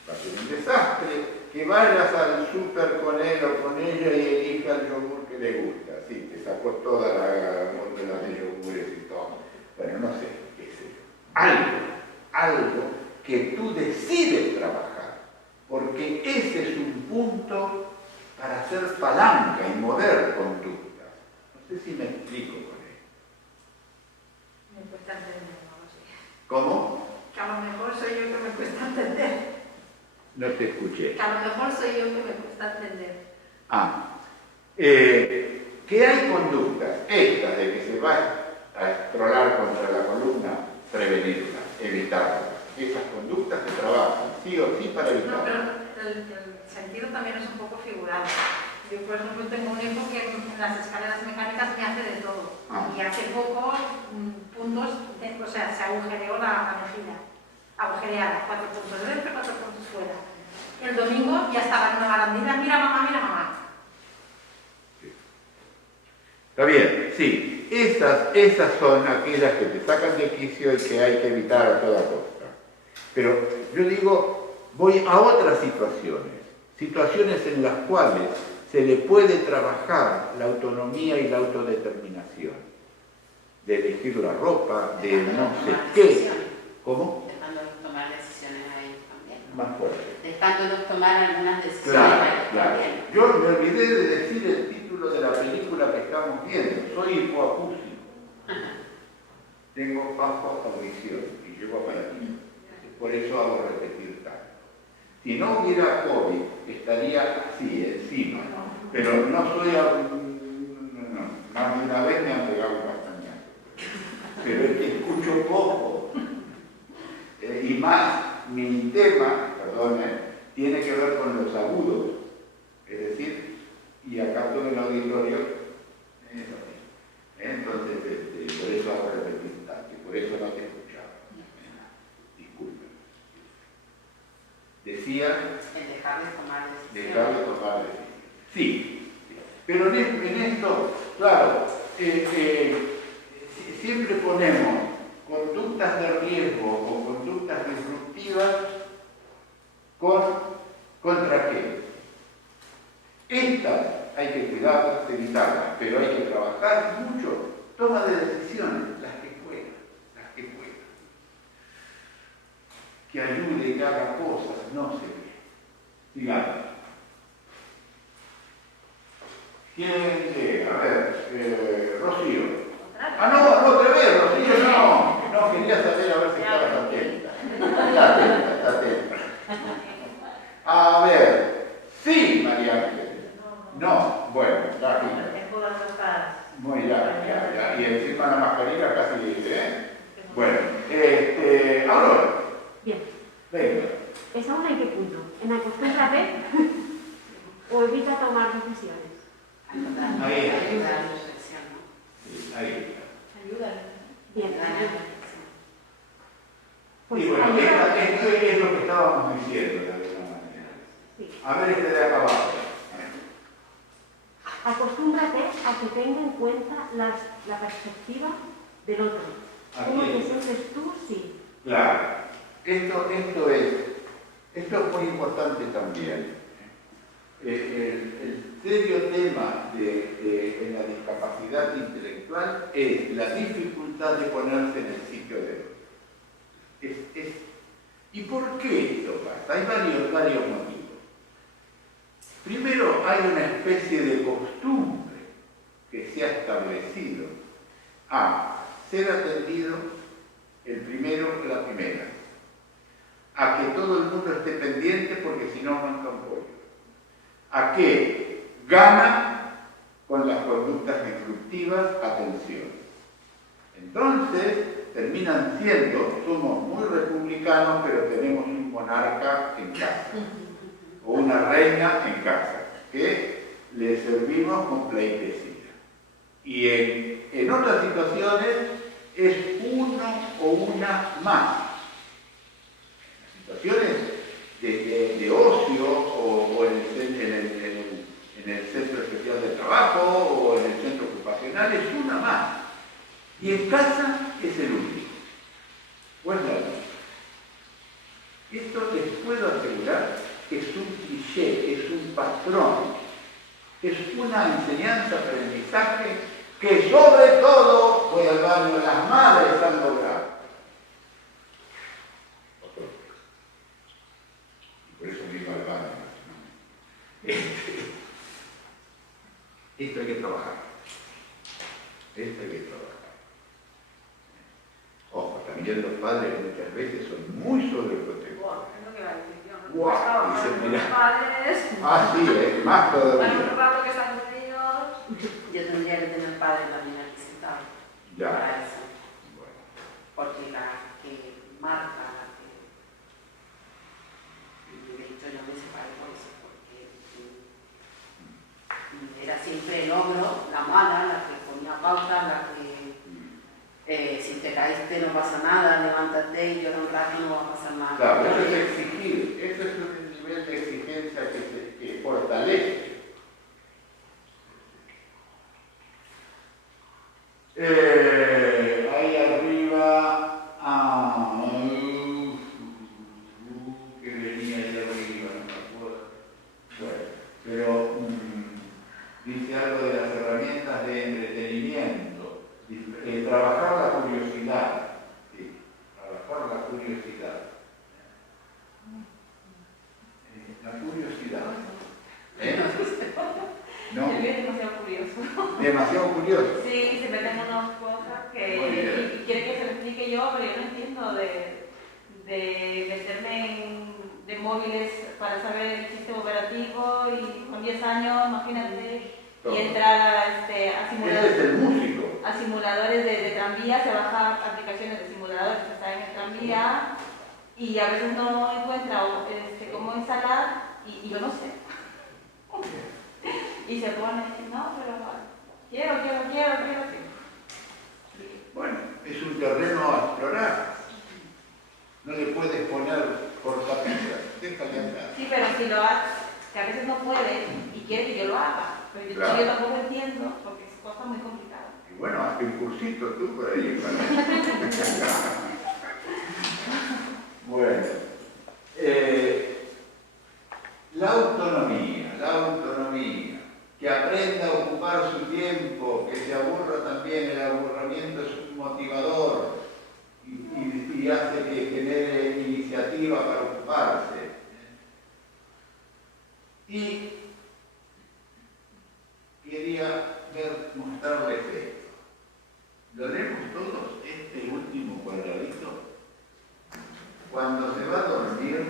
va a ser un desastre, que vayas al súper con él o con ella y elija el yogur que le gusta. Sí, te sacó toda la góndola de yogures y todo. Bueno, no sé, qué sé yo. Algo que tú decides trabajar punto para hacer palanca y mover conductas. No sé si me explico con esto. Me cuesta entender, no lo sé. ¿Cómo? Que a lo mejor soy yo que me cuesta entender. No te escuché. Que a lo mejor soy yo que me cuesta entender. Que hay conductas, estas de que se va a estrolar contra la columna, prevenirlas, evitarlas. Esas conductas se trabajan, sí o sí, para No, evitarlas. pero el sentido también es un poco figurado. Yo, por ejemplo, tengo un hijo que en las escaleras mecánicas me hace de todo. Y hace poco, puntos, o sea, se agujereó la mejilla. Agujereada, 4 puntos dentro, 4 puntos fuera. El domingo ya estaba en una barandilla, mira mamá, mira mamá. Está bien, sí. Esas son aquellas que te sacan de quicio y que hay que evitar a toda costa. Pero yo digo, voy a otras situaciones en las cuales se le puede trabajar la autonomía y la autodeterminación, de elegir la ropa, de no sé qué. ¿Cómo? Dejándolos tomar decisiones a ellos también, ¿no? Más fuerte. Dejándolos tomar algunas decisiones Claro, a ellos claro. también. Yo me olvidé de decir el título de la película que estamos viendo. Soy hipoacústico. Tengo bajo audición y llevo aparato. Por eso hago repetir tanto. Si no hubiera COVID, estaría así, encima. Pero no soy... No, más de una vez me han pegado un castañazo. Pero es que escucho poco. Y más, mi tema, tiene que ver con los agudos. Es decir, y acá todo el auditorio es lo mismo. Entonces, por eso hago repetir tanto, y por eso no te escuchaba. Disculpen. Decía... El dejar de tomar decisiones. Dejar de tomar decisiones. Sí, pero en esto, claro, siempre ponemos conductas de riesgo o conductas disruptivas ¿contra qué? Estas hay que cuidarlas, evitarlas, pero hay que trabajar mucho. Toma de decisiones, las que puedan. Que ayude, que haga cosas, no sé qué. Digamos. ¿Quién llega? A ver, Rocío. No, otra vez, Rocío, no, quería saber a ver si estabas atenta. Está atenta. A ver, sí, María Ángeles. No, bueno, la vida. Tengo las hojas. Muy ya. Y encima la mascarilla casi dice, ¿eh? Bueno, Aurora. Bien. Venga. ¿Es aún en qué punto? ¿En acostúmbrate o evita tomar decisiones? Ahí. Ayuda a la reflexión, ¿no? Sí, ahí. Ayuda. Bien. Ayuda a la reflexión. Pues Y bueno, ayuda. esto es lo que estábamos diciendo de alguna manera. Sí. A ver este de acá abajo. Acostúmbrate a que tenga en cuenta la perspectiva del otro. ¿Cómo Aquí. te sientes tú? Sí. Claro. Esto es muy importante también. El serio tema en la discapacidad intelectual es la dificultad de ponerse en el sitio de otro. ¿Y por qué esto pasa? Hay varios motivos. Primero, hay una especie de costumbre que se ha establecido a ser atendido el primero o la primera, a que todo el mundo esté pendiente porque si no mandan pollo, a que gana con las conductas disruptivas atención. Entonces, terminan siendo, somos muy republicanos, pero tenemos un monarca en casa, o una reina en casa, que le servimos con pleitesía. Y en otras situaciones es uno o una más. En situaciones de ocio o en el centro especial de trabajo o en el centro ocupacional es una más. Y en casa es el único. O es la única. Esto les puedo asegurar que es un cliché, es un patrón, es una enseñanza, aprendizaje que sobre todo, voy al baño, las madres han logrado. Y por eso vivo al baño. Esto hay que trabajar. Esto hay que trabajar. Ojo, también los padres muchas veces son muy sobreprotectores. Es lo que iba a decir yo, ¿no? Guau, Pues, dice, los mira. padres, Ah, sí, más para todavía. un rato que están con ellos. Yo tendría que tener padre también aquí sentado Ya. para eso. Bueno. Porque la que marca, la que... De hecho, yo me separé por eso, porque era siempre el ogro, la mala, la que ponía pauta, la que si te caíste no pasa nada, levántate y llora un rato, no va a pasar nada. Claro, eso es exigir, eso es un nivel de exigencia que fortalece. Ahí arriba, que venía ahí arriba, no me acuerdo. Bueno, pero dice algo de las herramientas de entretenimiento, trabajar la curiosidad, sí, trabajar la curiosidad. La curiosidad. ¿No? El mío es demasiado curioso. Demasiado curioso. Sí, se meten unas cosas que Muy bien. y quiere que se lo explique yo, pero yo no entiendo de meterme de móviles para saber el sistema operativo y con 10 años, imagínate, y entrar a Ese es el músico. a simuladores de tranvía, se baja aplicaciones de simuladores que están en el tranvía y a veces no encuentra cómo instalar y yo no sé. Y se pone, no, pero quiero. Bueno, es un terreno a explorar. No le puedes poner cortapisas, déjale andar. Sí, pero si lo hace, que a veces no puede y quiere que yo lo haga, pero Claro. yo tampoco entiendo porque es cosa muy complicada. Y bueno, hazte un cursito tú por ahí. Bueno, la autonomía, que aprenda a ocupar su tiempo, que se aburra también, el aburrimiento es un motivador y hace que genere iniciativa para ocuparse. Y quería mostrarles esto. ¿Lo leemos todos? Este último cuadradito. Cuando se va a dormir,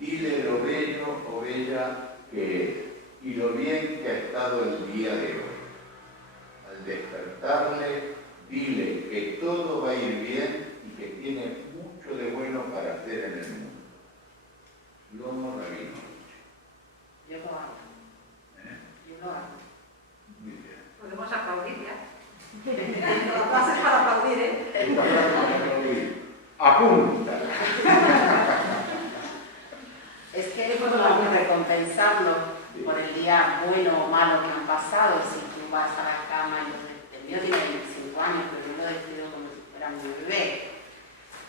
dile lo bello o bella que es y lo bien que ha estado el día de hoy. Al despertarle, dile que todo va a ir bien y que tiene mucho de bueno para hacer en el mundo. Lomo Rabino. Yo lo hago. Yo lo hago. Muy bien. Podemos aplaudir ya. Las bases para aplaudir, ¿eh? Apunta. Es que hay que recompensarlo por el día bueno o malo que han pasado. Si tú vas a la cama, el mío tiene 25 años, pero yo lo despido como si fuera mi bebé.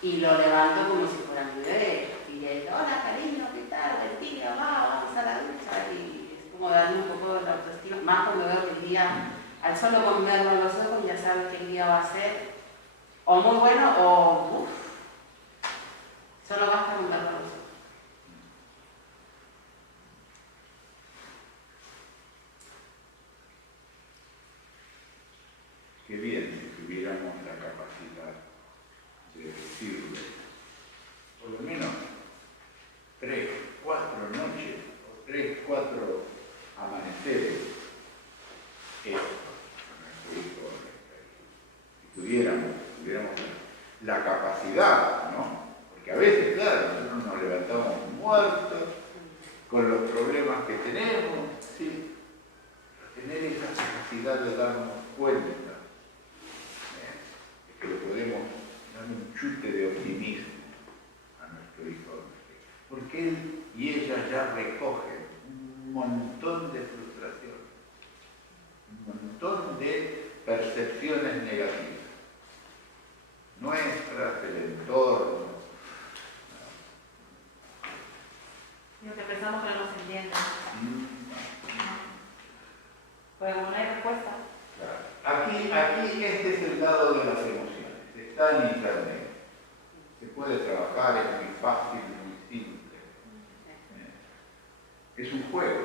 Y lo levanto como si fuera mi bebé. Y le digo, hola cariño, ¿qué tal? Buen día, vamos a la ducha. Y es como darle un poco de la autoestima. Más cuando veo que el día, al solo con verlo en los ojos, ya sabes que el día va a ser o muy bueno o uff. Solo basta con verlo en los ojos. Qué bien si tuviéramos la capacidad de decirle, por lo menos 3, 4 noches o 3, 4 amaneceres, esto, a nuestro hijo, si tuviéramos la capacidad, ¿no? Porque a veces, claro, nosotros nos levantamos muertos con los problemas que tenemos, ¿sí? Tener esa capacidad de darnos cuenta que le podemos dar un chute de optimismo a nuestro hijo, porque él y ella ya recogen un montón de frustraciones, un montón de percepciones negativas, nuestras, del entorno. Lo que pensamos que no nos entienden. Pues no hay respuesta. Aquí este es el lado de las emociones, está en internet, se puede trabajar, es muy fácil, muy simple. Es un juego,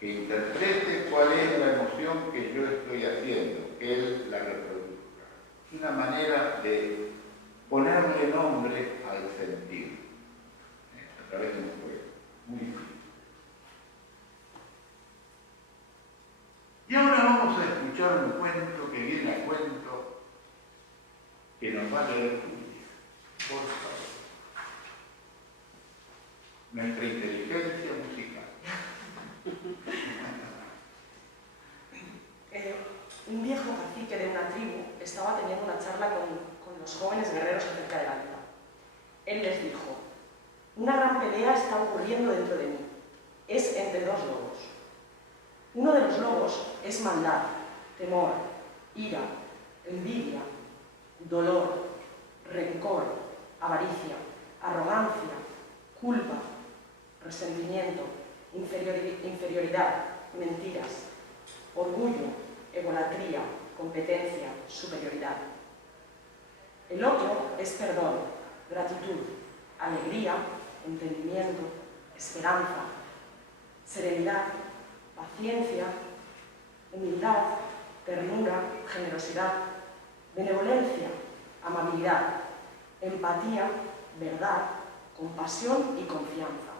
que interprete cuál es la emoción que yo estoy haciendo, que él la reproduzca. Es una manera de ponerle nombre al sentir, a través de un juego, muy difícil. Y ahora vamos a escuchar un cuento que viene a cuento que nos va a leer Julia, por favor. Nuestra inteligencia musical. Un viejo cacique de una tribu estaba teniendo una charla con los jóvenes guerreros acerca de la vida. Él les dijo: una gran pelea está ocurriendo dentro de mí. Es entre dos lobos. Uno de los lobos es maldad, temor, ira, envidia, dolor, rencor, avaricia, arrogancia, culpa, resentimiento, inferioridad, mentiras, orgullo, egolatría, competencia, superioridad. El otro es perdón, gratitud, alegría, entendimiento, esperanza, serenidad, paciencia, humildad, ternura, generosidad, benevolencia, amabilidad, empatía, verdad, compasión y confianza.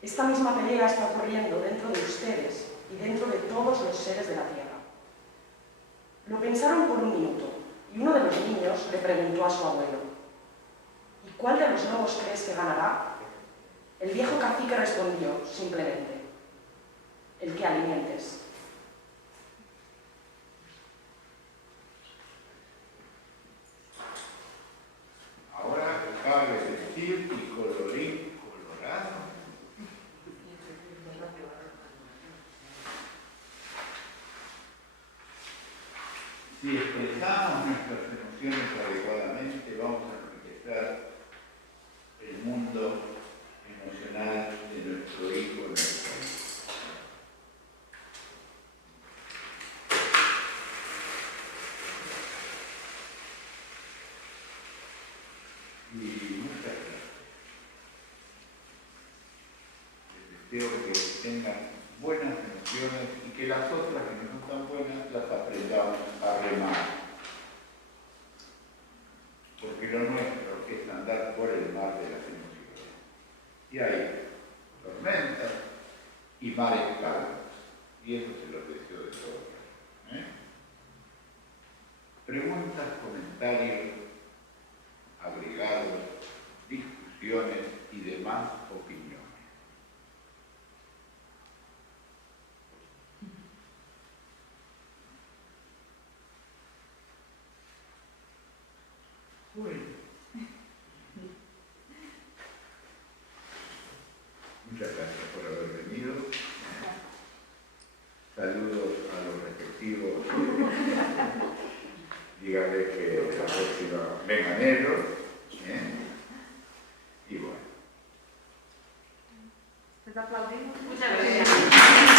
Esta misma pelea está ocurriendo dentro de ustedes y dentro de todos los seres de la Tierra. Lo pensaron por un minuto y uno de los niños le preguntó a su abuelo: ¿y cuál de los lobos crees que ganará? El viejo cacique respondió simplemente: el que alimentes. Ahora cabe decir y colorín colorado. Si expresamos nuestras emociones adecuadamente, vamos a enriquecer el mundo emocional de nuestro hijo, de nuestra hija. Y muchas gracias. Les deseo que tengan buenas emociones y que las otras que no son tan buenas las aprendamos a remar. Porque lo nuestro es andar por el mar de las emociones. Y hay tormentas y mares calmos. Y eso se los deseo de todo. Preguntas, comentarios, agregados, discusiones y demás opiniones. Bueno. Muchas gracias por haber venido. Saludos a los respectivos. Díganle que la próxima vengan ellos. Y bueno. ¿Les aplaudimos? Muchas gracias.